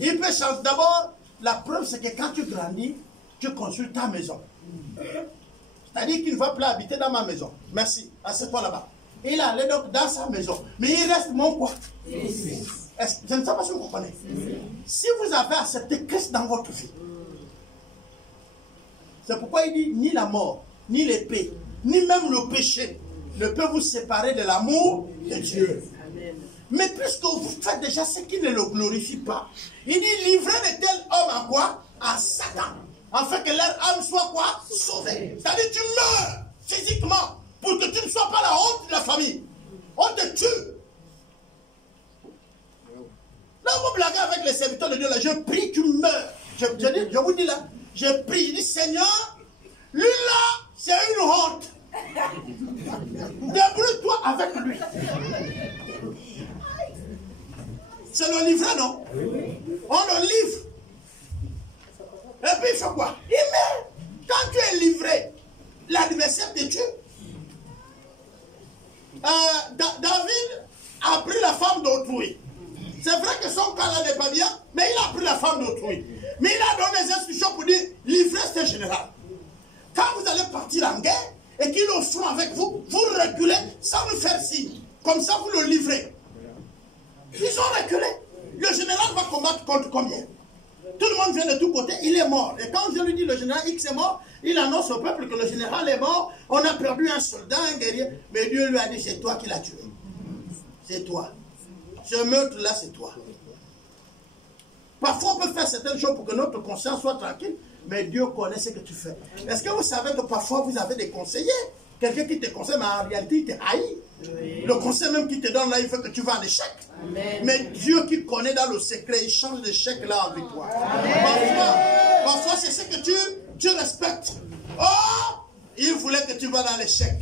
Il peut changer. D'abord, la preuve, c'est que quand tu grandis, tu construis ta maison. C'est-à-dire qu'il ne va plus habiter dans ma maison. Merci. Assieds-toi là-bas. Il allait donc dans sa maison. Mais il reste mon quoi? Je ne sais pas si vous comprenez. Si vous avez accepté Christ dans votre vie, c'est pourquoi il dit ni la mort, ni l'épée, ni même le péché ne peut vous séparer de l'amour de Dieu. Mais puisque vous faites déjà ce qui ne le glorifie pas, il dit livrez de tels hommes à quoi? À Satan. Afin que leur âme soit quoi? Sauvée. C'est-à-dire tu meurs physiquement pour que tu ne sois pas la honte de la famille. On te tue. Là, vous blaguez avec les serviteurs de Dieu, là, je prie, tu meurs. Je vous dis là, je prie, je dis Seigneur, lui là, c'est une honte. Débrouille-toi avec lui. C'est le livret, non? On le livre. Et puis il fait quoi? Il meurt. Quand tu es livré, l'adversaire te tue. David a pris la femme d'autrui. C'est vrai que son cas là n'est pas bien, mais il a pris la femme d'autrui. Mais il a donné des instructions pour dire, livrez ce général. Quand vous allez partir en guerre, et qu'il est au front avec vous, vous reculez sans lui faire signe. Comme ça, vous le livrez. Ils ont reculé. Le général va combattre contre combien? Tout le monde vient de tous côtés, il est mort. Et quand je lui dis le général X est mort, il annonce au peuple que le général est mort, on a perdu un soldat, un guerrier. Mais Dieu lui a dit, c'est toi qui l'as tué. C'est toi. Ce meurtre-là, c'est toi. Parfois, on peut faire certaines choses pour que notre conscience soit tranquille, mais Dieu connaît ce que tu fais. Est-ce que vous savez que parfois, vous avez des conseillers? Quelqu'un qui te conseille, mais en réalité, il te haït. Oui. Le conseil même qui te donne là, il fait que tu vas en échec. Amen. Mais Dieu qui connaît dans le secret, il change l'échec là en victoire. Parfois c'est ce que tu respectes. Oh, il voulait que tu vas dans l'échec.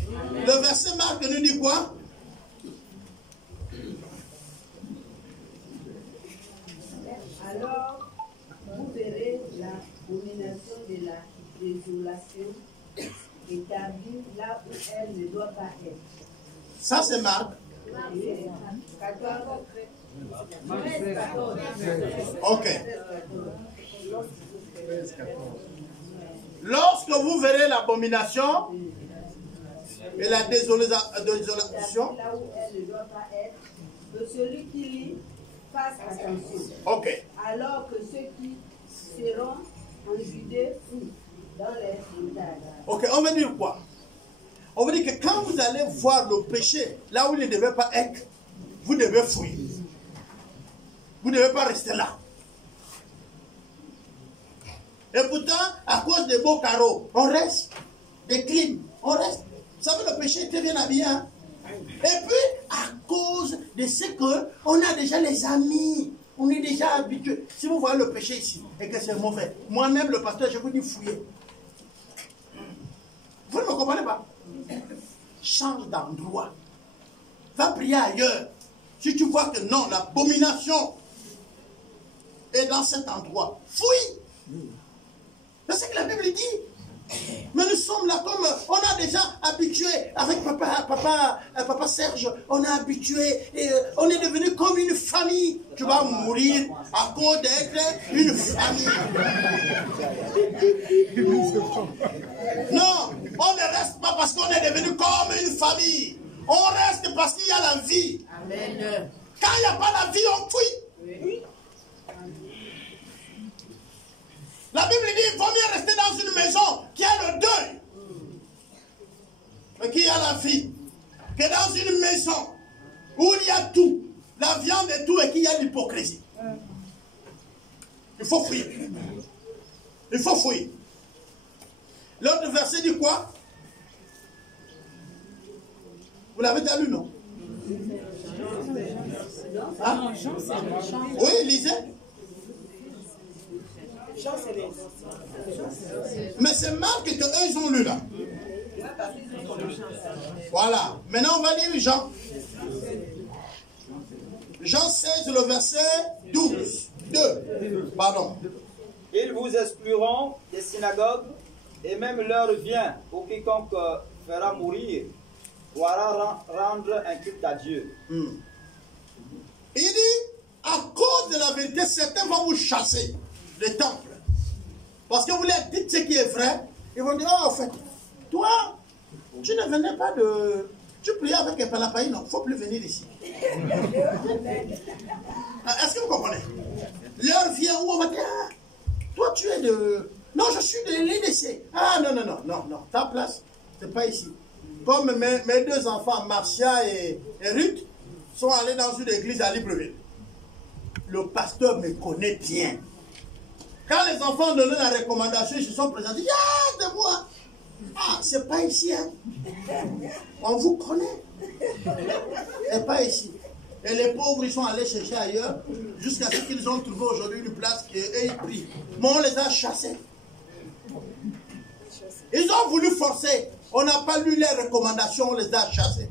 Le verset Marc nous dit quoi? Alors, vous verrez la domination de la désolation établie là où elle ne doit pas être. Ça, c'est Marc. Ok. Lorsque vous verrez l'abomination et la désolation, là où elle ne doit pas être, que celui qui lit fasse attention. Ok. Alors que ceux qui seront en Judée fuient dans les montagnes. Ok, on veut dire quoi? On veut dire que quand vous allez voir le péché là où il ne devait pas être, vous devez fuir. Vous ne devez pas rester là. Et pourtant, à cause des beaux carreaux, on reste. Des clims, on reste. Vous savez, le péché est très bien habillé. Hein? Et puis, à cause de ce qu'on a déjà les amis, on est déjà habitué. Si vous voyez le péché ici, et que c'est mauvais, moi-même, le pasteur, je vous dis fouillez. Vous ne me comprenez pas? Change d'endroit. Va prier ailleurs. Si tu vois que non, l'abomination est dans cet endroit, fouille. C'est ce que la Bible dit. Mais nous sommes là comme on a déjà habitué avec papa Serge, on a habitué et on est devenu comme une famille. Tu vas mourir à cause d'être une famille. Non, on ne reste pas parce qu'on est devenu comme une famille. On reste parce qu'il y a la vie. Amen. Quand il n'y a pas la vie, on fuit. Oui. La Bible dit qu'il vaut mieux rester dans une maison qui a le deuil, mais qui a la vie, que dans une maison où il y a tout, la viande et tout, et qu'il y a l'hypocrisie. Il faut fuir. Il faut fuir. L'autre verset dit quoi? Vous l'avez déjà lu, non? Hein? Oui, lisez. Mais c'est Marc que eux ils ont lu là. Voilà. Maintenant on va lire Jean. Jean 16, le verset 12. 2. Pardon. Ils vous excluront des synagogues, et même l'heure vient où quiconque fera mourir pourra rendre un culte à Dieu. Il dit, à cause de la vérité, certains vont vous chasser des temples. Parce que vous leur dites ce qui est vrai. Ils vont dire, oh, en fait, toi, tu ne venais pas de... Tu priais avec un palapaï, non, il ne faut plus venir ici. Est-ce que vous comprenez? L'heure vient où on va dire, ah, toi tu es de... Non, je suis de l'IDC. Ah, non, ta place, c'est pas ici. Comme mes deux enfants, Marcia et Ruth, sont allés dans une église à Libreville. Le pasteur me connaît bien. Quand les enfants donnaient la recommandation, ils se sont présentés. Ah, c'est moi. Ah, c'est pas ici, hein. On vous connaît. C'est pas ici. Et les pauvres, ils sont allés chercher ailleurs, jusqu'à ce qu'ils ont trouvé aujourd'hui une place et ils prient. Mais on les a chassés. Ils ont voulu forcer. On n'a pas lu les recommandations, on les a chassés.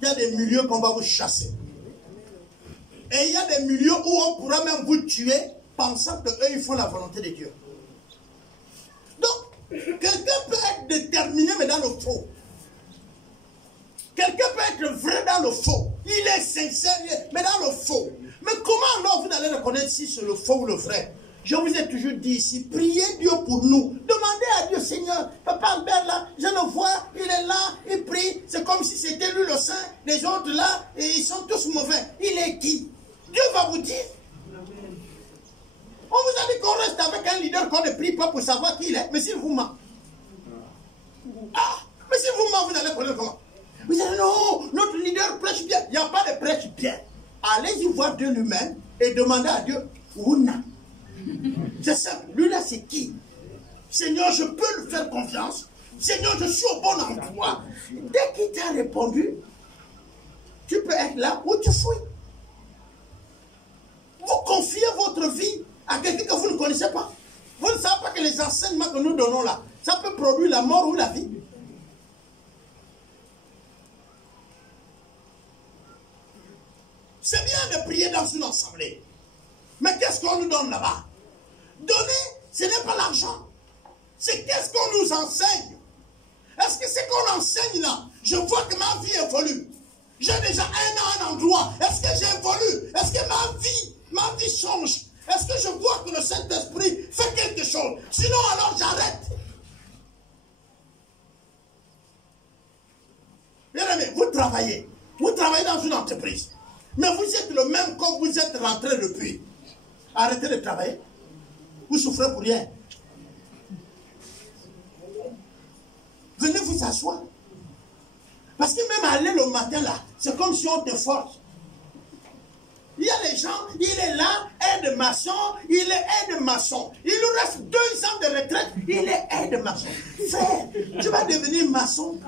Il y a des milieux qu'on va vous chasser. Et il y a des milieux où on pourra même vous tuer pensant qu'eux, ils font la volonté de Dieu. Donc, quelqu'un peut être déterminé, mais dans le faux. Quelqu'un peut être vrai dans le faux. Il est sincère, mais dans le faux. Mais comment alors vous allez reconnaître si c'est le faux ou le vrai? Je vous ai toujours dit ici, priez Dieu pour nous. Demandez à Dieu, Seigneur, Papa Albert là, je le vois, il est là, il prie. C'est comme si c'était lui le saint. Les autres là, et ils sont tous mauvais. Il est qui? Dieu va vous dire. On vous a dit qu'on reste avec un leader qu'on ne prie pas pour savoir qui il est. Mais s'il vous ment. Ah, mais s'il vous ment, vous allez connaître comment? Vous allez non, notre leader prêche bien. Il n'y a pas de prêche bien. Allez-y voir Dieu lui-même et demandez à Dieu, Ouna. C'est simple. Lui là, c'est qui? Seigneur, je peux lui faire confiance. Seigneur, je suis au bon endroit. Dès qu'il t'a répondu, tu peux être là où tu fouilles. Vous confiez votre vie à quelqu'un que vous ne connaissez pas. Vous ne savez pas que les enseignements que nous donnons là, ça peut produire la mort ou la vie. C'est bien de prier dans une assemblée. Mais qu'est-ce qu'on nous donne là-bas? Donner, ce n'est pas l'argent. C'est qu'est-ce qu'on nous enseigne. Est-ce que c'est qu'on enseigne là? Je vois que ma vie évolue. J'ai déjà un endroit. Est-ce que j'évolue? Est-ce que ma vie change? Est-ce que je vois que le Saint-Esprit fait quelque chose? Sinon, alors j'arrête. Bien aimé, vous travaillez dans une entreprise. Mais vous êtes le même comme vous êtes rentré depuis. Arrêtez de travailler. Vous souffrez pour rien. Venez vous asseoir. Parce que même aller le matin là, c'est comme si on te force. Il y a les gens, il est là, aide-maçon, il est aide-maçon. Il lui reste 2 ans de retraite, il est aide-maçon. Frère, tu vas devenir maçon.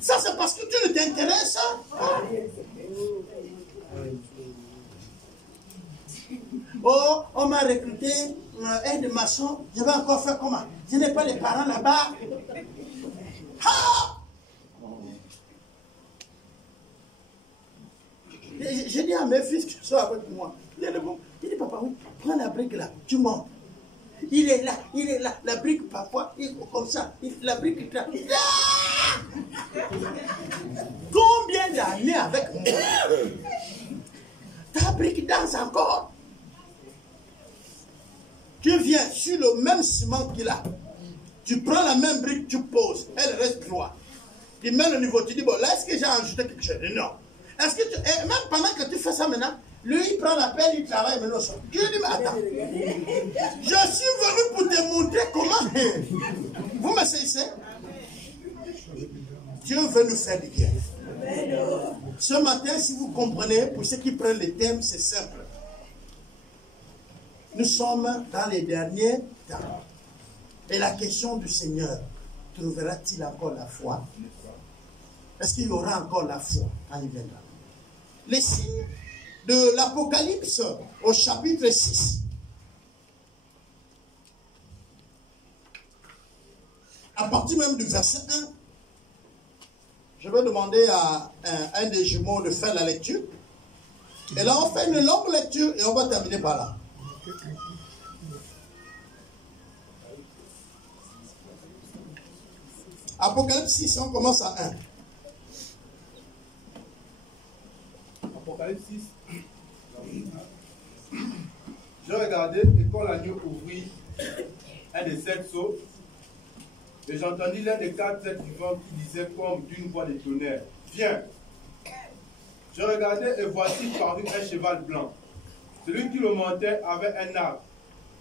Ça c'est parce que tu ne t'intéresses. Oh, on m'a recruté aide-maçon, je vais encore faire comment? Je n'ai pas les parents là-bas. Ah! J'ai dit à mes fils qui sont avec moi, il dit papa, oui, prends la brique là, tu montes. Il est là, la brique parfois, il est comme ça, la brique est là. Combien d'années avec moi? Ta brique danse encore. Tu viens sur le même ciment qu'il a. Tu prends la même brique, tu poses, elle reste droite. Tu mets le niveau, tu dis, bon, là, est-ce que j'ai ajouté quelque chose? Non. Est-ce que tu... Et même pendant que tu fais ça maintenant, lui, il prend la pelle, il travaille maintenant. Je lui dis, mais attends. Je suis venu pour te montrer comment. Vous me saisissez? Dieu veut nous faire du bien. Ce matin, si vous comprenez, pour ceux qui prennent les thèmes, c'est simple. Nous sommes dans les derniers temps. Et la question du Seigneur, trouvera-t-il encore la foi? Est-ce qu'il y aura encore la foi quand il viendra? Les signes de l'Apocalypse au chapitre 6. À partir même du verset 1, je vais demander à un des jumeaux de faire la lecture. Et là, on fait une longue lecture et on va terminer par là. Apocalypse 6, on commence à 1. Apocalypse 6. Je regardais et quand l'agneau ouvrit un des 7 sceaux, et j'entendis l'un des 4 êtres vivants qui disait comme d'une voix de tonnerre, viens. Je regardais et voici parut un cheval blanc. Celui qui le montait avait un arc.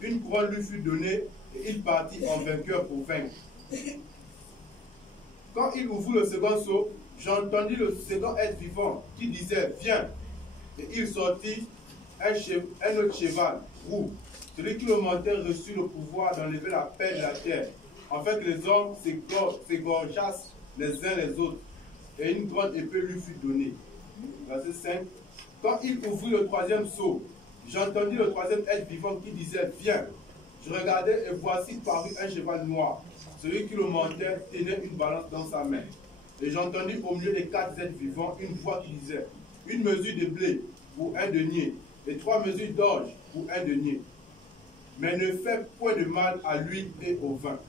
Une couronne lui fut donnée et il partit en vainqueur pour vaincre. Quand il ouvrit le second sceau, j'entendis le second être vivant qui disait, viens. Et il sortit un autre cheval, roux. Celui qui le montait reçut le pouvoir d'enlever la paix de la terre, en fait que les hommes s'égorgeassent les uns les autres. Et une grande épée lui fut donnée. Verset 5. Quand il ouvrit le troisième sceau, j'entendis le troisième être vivant qui disait, viens. Je regardais et voici parut un cheval noir. Celui qui le montait tenait une balance dans sa main. Et j'entendis au milieu des 4 êtres vivants une voix qui disait, une mesure de blé pour un denier, et 3 mesures d'orge pour un denier. Mais ne fais point de mal à l'huile et au vin.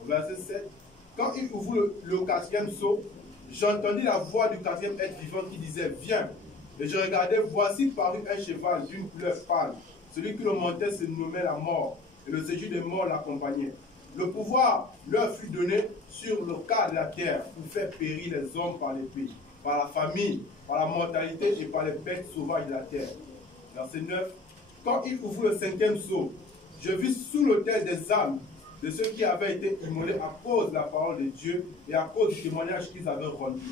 Au verset 7. Quand il ouvrit le 4e sceau, j'entendis la voix du 4e être vivant qui disait, viens. Et je regardais, voici parut un cheval d'une couleur pâle. Celui qui le montait se nommait la mort, et le séjour des morts l'accompagnait. Le pouvoir leur fut donné sur le quart de la terre pour faire périr les hommes par l'épée, par la famine, par la mortalité et par les bêtes sauvages de la terre. Verset 9. Quand il ouvrit le 5e sceau, je vis sous l'autel des âmes de ceux qui avaient été immolés à cause de la parole de Dieu et à cause du témoignage qu'ils avaient rendu.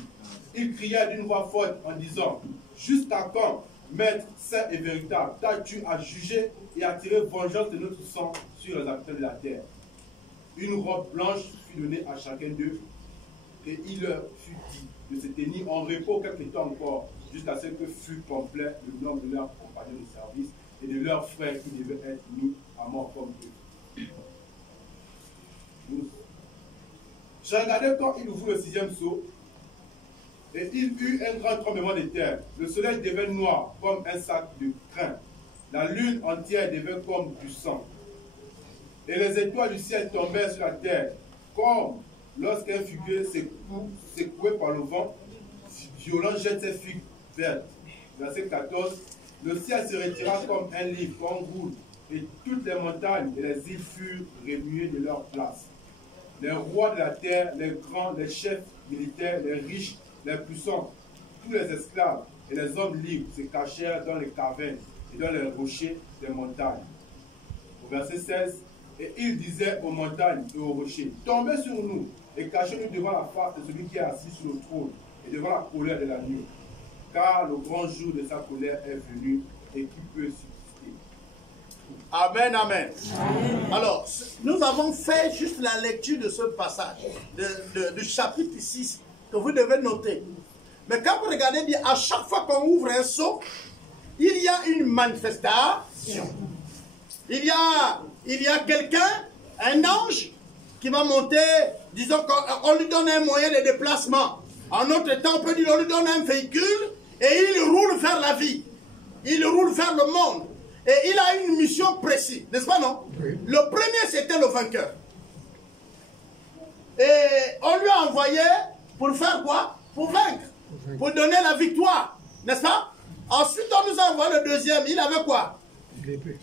Ils criaient d'une voix forte en disant, jusqu'à quand, maître saint et véritable, t'as-tu à juger et à tirer vengeance de notre sang sur les habitants de la terre? Une robe blanche fut donnée à chacun d'eux, et il leur fut dit de se tenir en repos quelque temps encore, jusqu'à ce que fût complet le nombre de leurs compagnons de service et de leurs frères qui devaient être mis à mort comme eux. Je regardais quand il ouvrit le 6e sceau, et il eut un grand tremblement de terre. Le soleil devint noir comme un sac de crin. La lune entière devint comme du sang. Et les étoiles du ciel tombèrent sur la terre, comme lorsqu'un figuier secoué par le vent violent jette ses figues vertes. Verset 14. Le ciel se retira comme un livre qu'on roule, et toutes les montagnes et les îles furent remuées de leur place. Les rois de la terre, les grands, les chefs militaires, les riches, les puissants, tous les esclaves et les hommes libres se cachèrent dans les cavernes et dans les rochers des montagnes. Au verset 16. Et il disait aux montagnes et aux rochers, tombez sur nous et cachez-nous devant la face de celui qui est assis sur le trône et devant la colère de l'agneau. Car le grand jour de sa colère est venu et qui peut subsister. Amen, amen. Amen. Alors, nous avons fait juste la lecture de ce passage, du chapitre 6, que vous devez noter. Mais quand vous regardez bien, à chaque fois qu'on ouvre un sceau, il y a une manifestation. Il y a quelqu'un, un ange, qui va monter, disons qu'on lui donne un moyen de déplacement. En notre temps, on peut dire qu'on lui donne un véhicule et il roule vers la vie. Il roule vers le monde. Et il a une mission précise, n'est-ce pas, non? Oui. Le premier, c'était le vainqueur. Et on lui a envoyé pour faire quoi? Pour vaincre. Pour donner la victoire, n'est-ce pas? Ensuite, on nous a envoyé le deuxième. Il avait quoi? L'épée.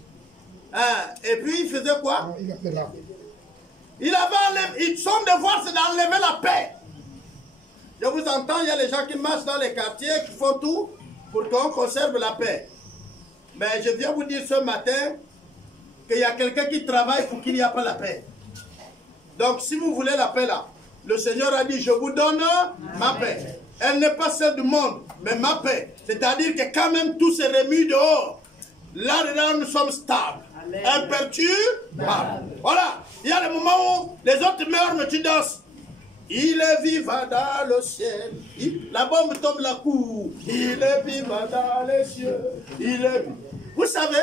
Et puis, il faisait quoi? Non, il avait là. Il avait enlevé, son devoir, c'est d'enlever la paix. Je vous entends, il y a les gens qui marchent dans les quartiers, qui font tout pour qu'on conserve la paix. Mais je viens vous dire ce matin qu'il y a quelqu'un qui travaille pour qu'il n'y ait pas la paix. Donc, si vous voulez la paix là, le Seigneur a dit, je vous donne ma paix. Elle n'est pas celle du monde, mais ma paix. C'est-à-dire que quand même tout se remue dehors, là-dedans, nous sommes stables, imperturbables. Voilà. Il y a des moments où les autres meurent, mais tu danses. Il est vivant dans le ciel. La bombe tombe la cour. Il est vivant dans les cieux. Il est... Vous savez,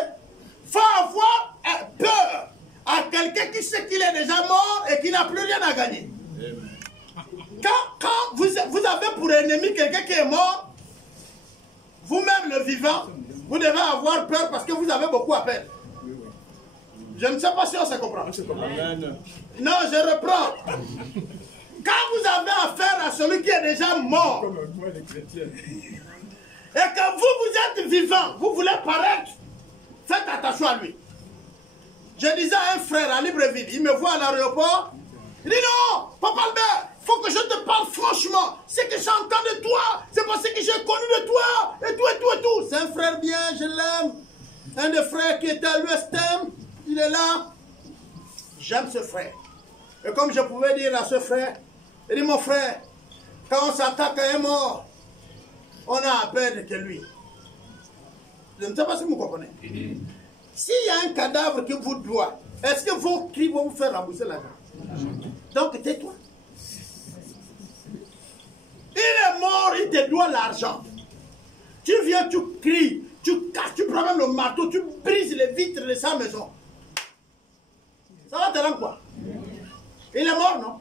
il faut avoir peur à quelqu'un qui sait qu'il est déjà mort et qui n'a plus rien à gagner. Quand vous avez pour ennemi quelqu'un qui est mort, vous-même le vivant, vous devez avoir peur parce que vous avez beaucoup à perdre. Je ne sais pas si on se comprend. Non, je reprends. Quand vous avez affaire à celui qui est déjà mort, et que vous êtes vivant, vous voulez paraître, faites attention à lui. Je disais à un frère à Libreville, il me voit à l'aéroport, il dit non, Papa Albert, il faut que je te parle franchement. C'est que j'entends de toi, c'est parce que j'ai connu de toi, et tout, et tout, et tout. C'est un frère bien, je l'aime. Un des frères qui était à l'USTM, il est là. J'aime ce frère. Et comme je pouvais dire à ce frère, il dit mon frère, quand on s'attaque à un mort, on a à perdre que lui. Je ne sais pas si vous comprenez. S'il y a un cadavre qui vous doit, est-ce que vos cris vont vous faire rembourser l'argent? Donc tais-toi. Il est mort, il te doit l'argent. Tu viens, tu cries, tu casses, tu prends même le marteau, tu brises les vitres de sa maison. Ça va te rendre quoi? Il est mort, non?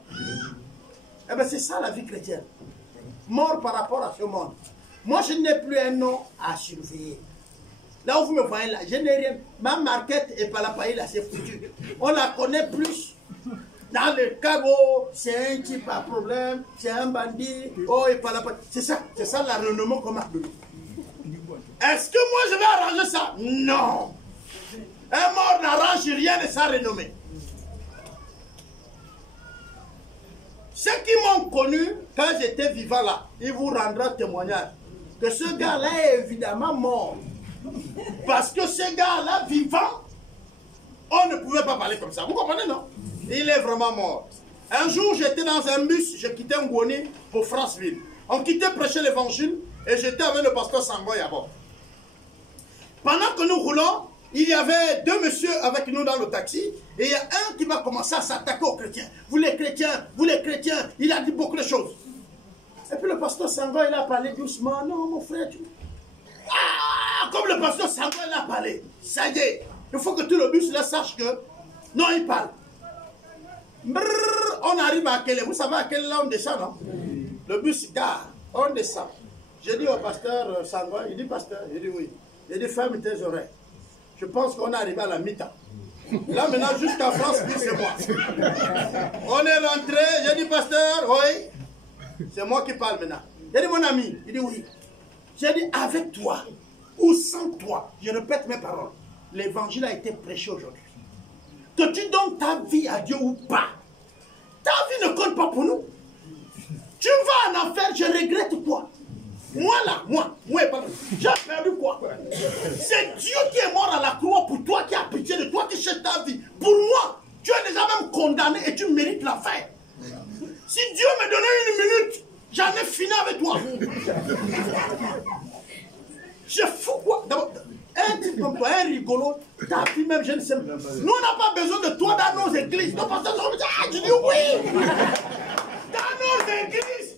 Eh bien c'est ça la vie chrétienne. Mort par rapport à ce monde. Moi je n'ai plus un nom à surveiller. Là où vous me voyez là, je n'ai rien. Ma marquette est pas la paille là, c'est foutu. On la connaît plus. Dans le cas où c'est un type à problème, c'est un bandit, oh et pas la paille. C'est ça la renommée qu'on m'a donné. Est-ce que moi je vais arranger ça? Non. Un mort n'arrange rien de sa renommée. Ceux qui m'ont connu quand j'étais vivant là, ils vous rendront témoignage que ce gars-là est évidemment mort. Parce que ce gars-là, vivant, on ne pouvait pas parler comme ça. Vous comprenez, non? Il est vraiment mort. Un jour, j'étais dans un bus, je quittais Ngoni pour Franceville. On quittait prêcher l'évangile et j'étais avec le pasteur Sangoy à bord. Pendant que nous roulons, il y avait deux messieurs avec nous dans le taxi et il y a un qui va commencer à s'attaquer aux chrétiens. Vous les chrétiens, il a dit beaucoup de choses. Et puis le pasteur Sangoy, il a parlé doucement. Non, mon frère, comme le pasteur Sangoy a parlé, ça y est, il faut que tout le bus là sache que non, il parle. Brrr, on arrive à quelle, vous savez à quelle là on descend, non? Le bus gare, on descend. J'ai dit au pasteur Sangoy, il dit pasteur, il dit oui. Il dit ferme tes oreilles. Je pense qu'on est arrivé à la mi-temps. Là maintenant jusqu'à France, c'est moi. On est rentré, j'ai dit pasteur, oui. C'est moi qui parle maintenant. J'ai dit mon ami, il dit oui. J'ai dit avec toi ou sans toi, je répète mes paroles. L'évangile a été prêché aujourd'hui. Que tu donnes ta vie à Dieu ou pas, ta vie ne compte pas pour nous. Tu vas en enfer, je regrette quoi? Moi là, moi, j'ai perdu quoi? C'est Dieu qui est mort à la croix pour toi, qui a pitié de toi, qui cherche ta vie. Pour moi, tu es déjà même condamné et tu mérites l'enfer. Si Dieu me donnait 1 minute, j'en ai fini avec toi. Je fous quoi? D'abord, un type comme toi, un rigolo, ta vie même, je ne sais pas. Nous, on n'a pas besoin de toi dans nos églises. Nos pasteurs sont dit, ah, tu dis oui. Dans nos églises,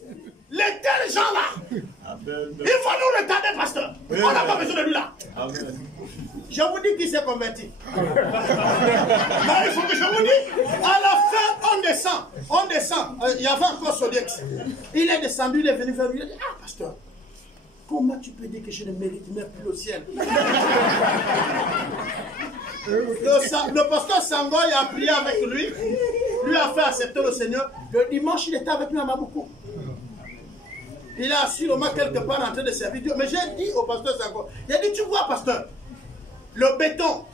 les tels gens là, il faut nous retarder, pasteur. On n'a pas besoin de lui là. Amen. Je vous dis qu'il s'est converti. Mais il faut que je vous dise, à la fin, on descend. Il y avait encore Sodiex. Il est descendu, il est venu vers lui, il a dit, ah, pasteur, Comment tu peux dire que je ne mérite même plus le ciel? Le pasteur Sangoy a prié avec lui. Lui a fait accepter le Seigneur. Le dimanche, il était avec lui à Maboukou. Il est assurément quelque part en train de servir Dieu. Mais j'ai dit au pasteur Sangoy, j'ai dit, tu vois, pasteur, le béton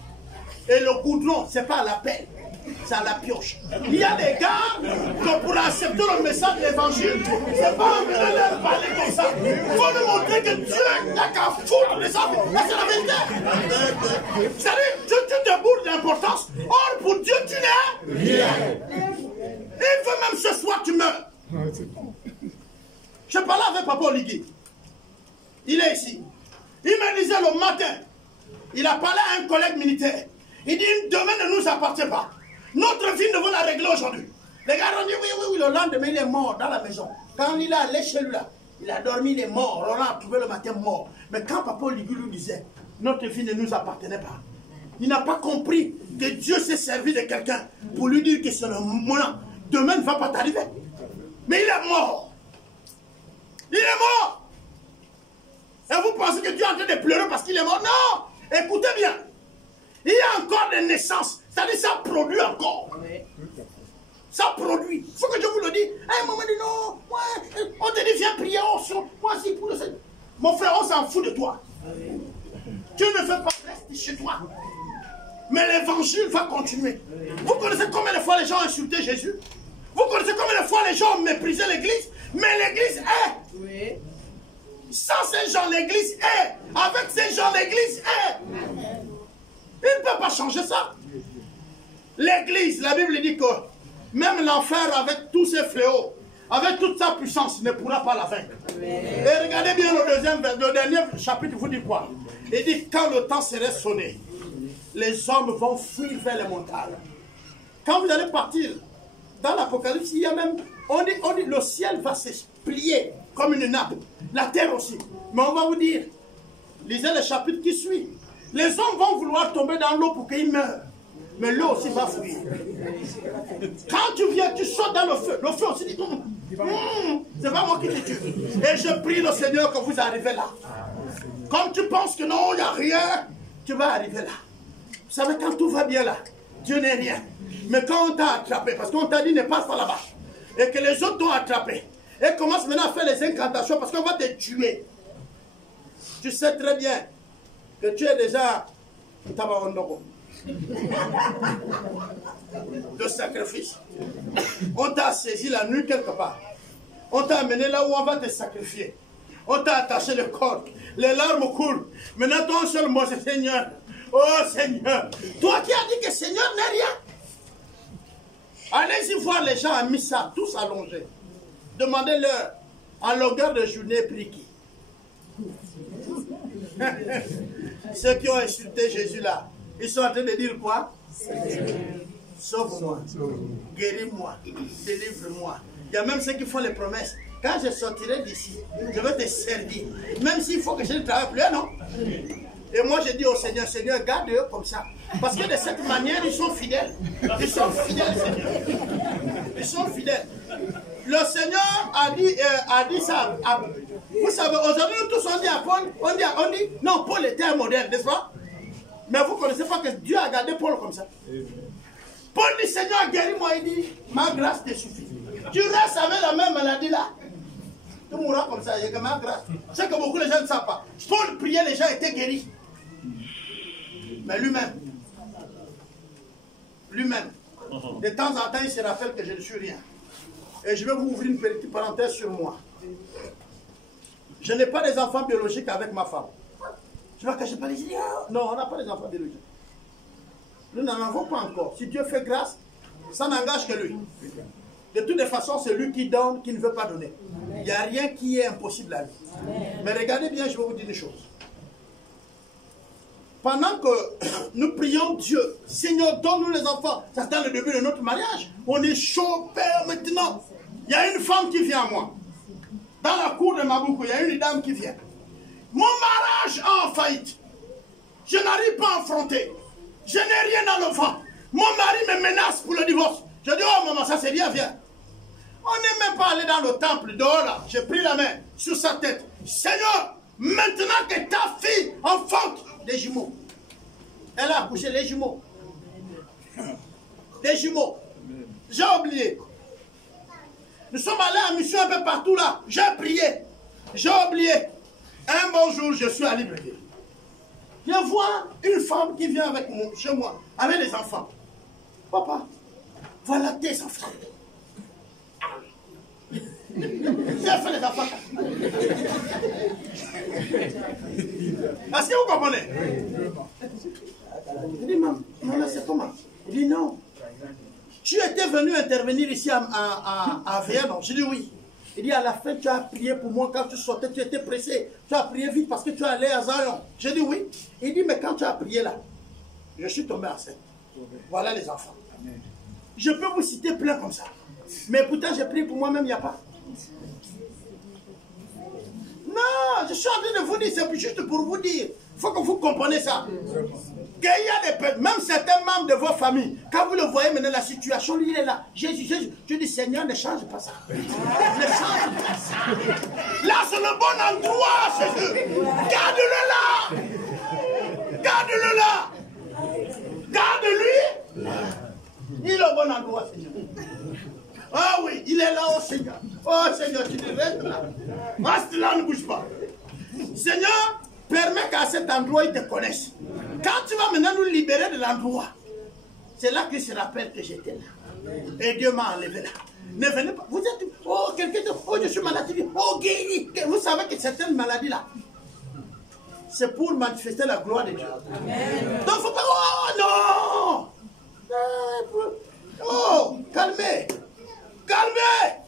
et le goudron, ce n'est pas à la pelle, c'est à la pioche. Il y a des gars que pour accepter le message de l'évangile, c'est pas en venant leur parler comme ça. Il faut nous montrer que Dieu n'a qu'à foutre de ça. C'est la vérité. C'est-à-dire, tu te bourres d'importance. Or, pour Dieu, tu n'es rien. Il veut même ce soir que tu meurs. Je parlais avec Papa Oligui. Il est ici. Il me disait le matin, il a parlé à un collègue militaire. Il dit, demain ne nous appartient pas. Notre vie, nous devons la régler aujourd'hui. Les gars ont dit, oui, le lendemain, il est mort dans la maison. Quand il est allé chez lui, là, il a dormi, il est mort. On l'a trouvé le matin mort. Mais quand Papa Oligui lui disait, notre vie ne nous appartenait pas, il n'a pas compris que Dieu s'est servi de quelqu'un pour lui dire que c'est le moment. Demain ne va pas t'arriver. Mais il est mort. Il est mort. Et vous pensez que Dieu est en train de pleurer parce qu'il est mort? Non. Écoutez bien. Il y a encore des naissances. C'est-à-dire ça produit encore. Ça produit. Il faut que je vous le dise. À un moment dit non. Ouais, on te dit viens prier. Moi aussi pour le Seigneur. Mon frère, on s'en fout de toi. Tu ne fais pas rester chez toi. Mais l'évangile va continuer. Vous connaissez combien de fois les gens ont insulté Jésus? Vous connaissez combien de fois les gens ont méprisé l'église? Mais l'église est. Oui. Sans ces gens, l'église est. Avec ces gens, l'église est. Il ne peut pas changer ça. L'église, la Bible dit que même l'enfer avec tous ses fléaux, avec toute sa puissance, ne pourra pas la vaincre. Et regardez bien le dernier chapitre, vous dit quoi? Il dit quand le temps serait sonné, les hommes vont fuir vers les montagnes. Quand vous allez partir dans l'Apocalypse, il y a même, on dit le ciel va se plier comme une nappe, la terre aussi. Mais on va vous dire, lisez le chapitre qui suit. Les hommes vont vouloir tomber dans l'eau pour qu'ils meurent. Mais l'eau aussi va fuir. Quand tu viens, tu sautes dans le feu. Le feu aussi dit, c'est pas moi qui te tue. Et je prie le Seigneur que vous arrivez là. Comme tu penses que non, il n'y a rien, tu vas arriver là. Vous savez, quand tout va bien là, Dieu n'est rien. Mais quand on t'a attrapé, parce qu'on t'a dit ne passe pas là-bas, et que les autres t'ont attrapé, et commence maintenant à faire les incantations parce qu'on va te tuer. Tu sais très bien que tu es déjà de sacrifice. On t'a saisi la nuit quelque part. On t'a amené là où on va te sacrifier. On t'a attaché le corps. Les larmes coulent. Maintenant ton seul mot c'est Seigneur. Oh Seigneur. Toi qui as dit que Seigneur n'est rien. Allez-y voir les gens à Missa, tous allongés. Demandez-leur en longueur de journée prie qui. Ceux qui ont insulté Jésus là, ils sont en train de dire quoi? Sauve-moi, guéris-moi, délivre-moi. Il y a même ceux qui font les promesses. Quand je sortirai d'ici, je vais te servir. Même s'il faut que je ne travaille plus, non? Et moi je dis au Seigneur, Seigneur, garde-eux comme ça. Parce que de cette manière, ils sont fidèles. Ils sont fidèles, Seigneur. Ils sont fidèles. Le Seigneur a dit ça. Vous savez, aujourd'hui, nous tous on dit à Paul, on dit, non, Paul était un modèle, n'est-ce pas? Mais vous ne connaissez pas que Dieu a gardé Paul comme ça. Paul dit, Seigneur, guéris-moi. Il dit, ma grâce te suffit. Tu restes avec la même maladie là. Tu mourras comme ça, il y a que ma grâce. C'est que beaucoup de gens ne savent pas. Paul priait, les gens étaient guéris. Mais lui-même, de temps en temps, il se rappelle que je ne suis rien. Et je vais vous ouvrir une petite parenthèse sur moi. Je n'ai pas des enfants biologiques avec ma femme. Je ne vais cacher pas les idées. Non, on n'a pas des enfants biologiques. Nous n'en avons pas encore. Si Dieu fait grâce, ça n'engage que lui. De toutes les façons, c'est lui qui donne, qui ne veut pas donner. Il n'y a rien qui est impossible à lui. Mais regardez bien, je vais vous dire une chose. Pendant que nous prions Dieu, Seigneur, donne-nous les enfants. Ça, c'est dans le début de notre mariage. On est chaud, Père, maintenant. Il y a une femme qui vient à moi. Dans la cour de Maboukou, il y a une dame qui vient. Mon mariage est en faillite. Je n'arrive pas à affronter. Je n'ai rien dans le ventre. Mon mari me menace pour le divorce. Je dis, oh maman, ça c'est bien, viens. On n'est même pas allé dans le temple dehors là. J'ai pris la main sur sa tête. Seigneur, Maintenant que ta fille enfante des jumeaux. Elle a accouché les jumeaux. Des jumeaux. J'ai oublié. Nous sommes allés en mission un peu partout là. J'ai prié. J'ai oublié. Un bon jour, je suis allé prier. Je vois une femme qui vient avec moi, chez moi, avec les enfants. Papa, voilà tes enfants. J'ai fait les enfants. Est-ce que vous comprenez? Je dis, maman, c'est comment? Il dit, non. Tu étais venu intervenir ici à Vienne? Je dis, oui. Il dit, à la fin, tu as prié pour moi. Quand tu sortais, tu étais pressé. Tu as prié vite parce que tu allais à Zion. Je dis, oui. Il dit, mais quand tu as prié là, je suis tombé enceinte. Voilà les enfants. Je peux vous citer plein comme ça. Mais pourtant, j'ai prié pour moi-même, il n'y a pas. Non, je suis en train de vous dire, c'est juste pour vous dire. Il faut que vous compreniez ça. Qu'il y a des peuples, même certains membres de vos familles, quand vous le voyez maintenant, la situation, lui, il est là. Jésus, Jésus. Tu dis, Seigneur, ne change pas ça. Ne change pas ça. Là, c'est le bon endroit, Jésus. Garde-le là. Garde-le là. Garde-lui. Il est au bon endroit, Seigneur. Ah oui, il est là, oh Seigneur. Oh Seigneur, tu dis, reste là. Reste là, ne bouge pas. Seigneur, permets qu'à cet endroit, ils te connaissent. Quand tu vas maintenant nous libérer de l'endroit, c'est là qu'il se rappelle que j'étais là. Et Dieu m'a enlevé là. Ne venez pas. Vous êtes, oh, quelqu'un dit, oh, je suis malade. Oh, guéri. Vous savez que certaines maladies là, c'est pour manifester la gloire de Dieu. Amen. Donc, il ne faut pas, oh non. Oh, calmez. Calmez.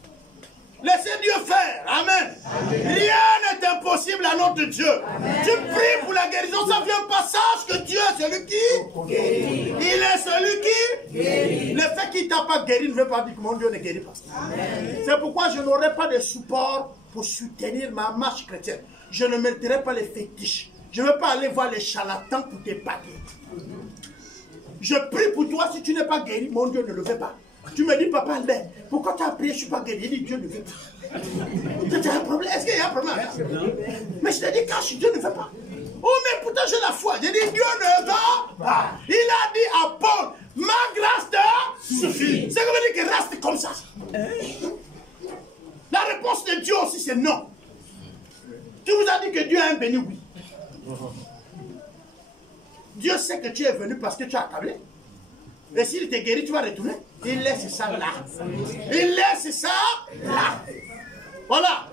Laissez Dieu faire. Amen. Amen. Rien n'est impossible à notre Dieu. Amen. Tu pries pour la guérison, ça vient pas. Sache que Dieu est celui qui guérit. Il est celui qui guérit. Le fait qu'il ne t'a pas guéri ne veut pas dire que mon Dieu ne guérit pas. C'est pourquoi je n'aurai pas de support pour soutenir ma marche chrétienne. Je ne mettrai pas les fétiches. Je ne veux pas aller voir les charlatans pour t'épater. Je prie pour toi, si tu n'es pas guéri, mon Dieu ne le fait pas. Tu me dis, Papa Albert, pourquoi tu as prié, je ne suis pas guéri? Il dit, Dieu ne veut pas. Tu as un problème? Est-ce qu'il y a un problème? Mais je te dis, quand Dieu ne veut pas. Oh, mais pourtant j'ai la foi. J'ai dit, Dieu ne veut pas. Il a dit à Paul, ma grâce te suffit. C'est comme dire que reste comme ça. La réponse de Dieu aussi, c'est non. Tu vous as dit que Dieu a un béni, oui. Dieu sait que tu es venu parce que tu as accablé. Et s'il te guérit, tu vas retourner. Il laisse ça là. Il laisse ça là. Voilà.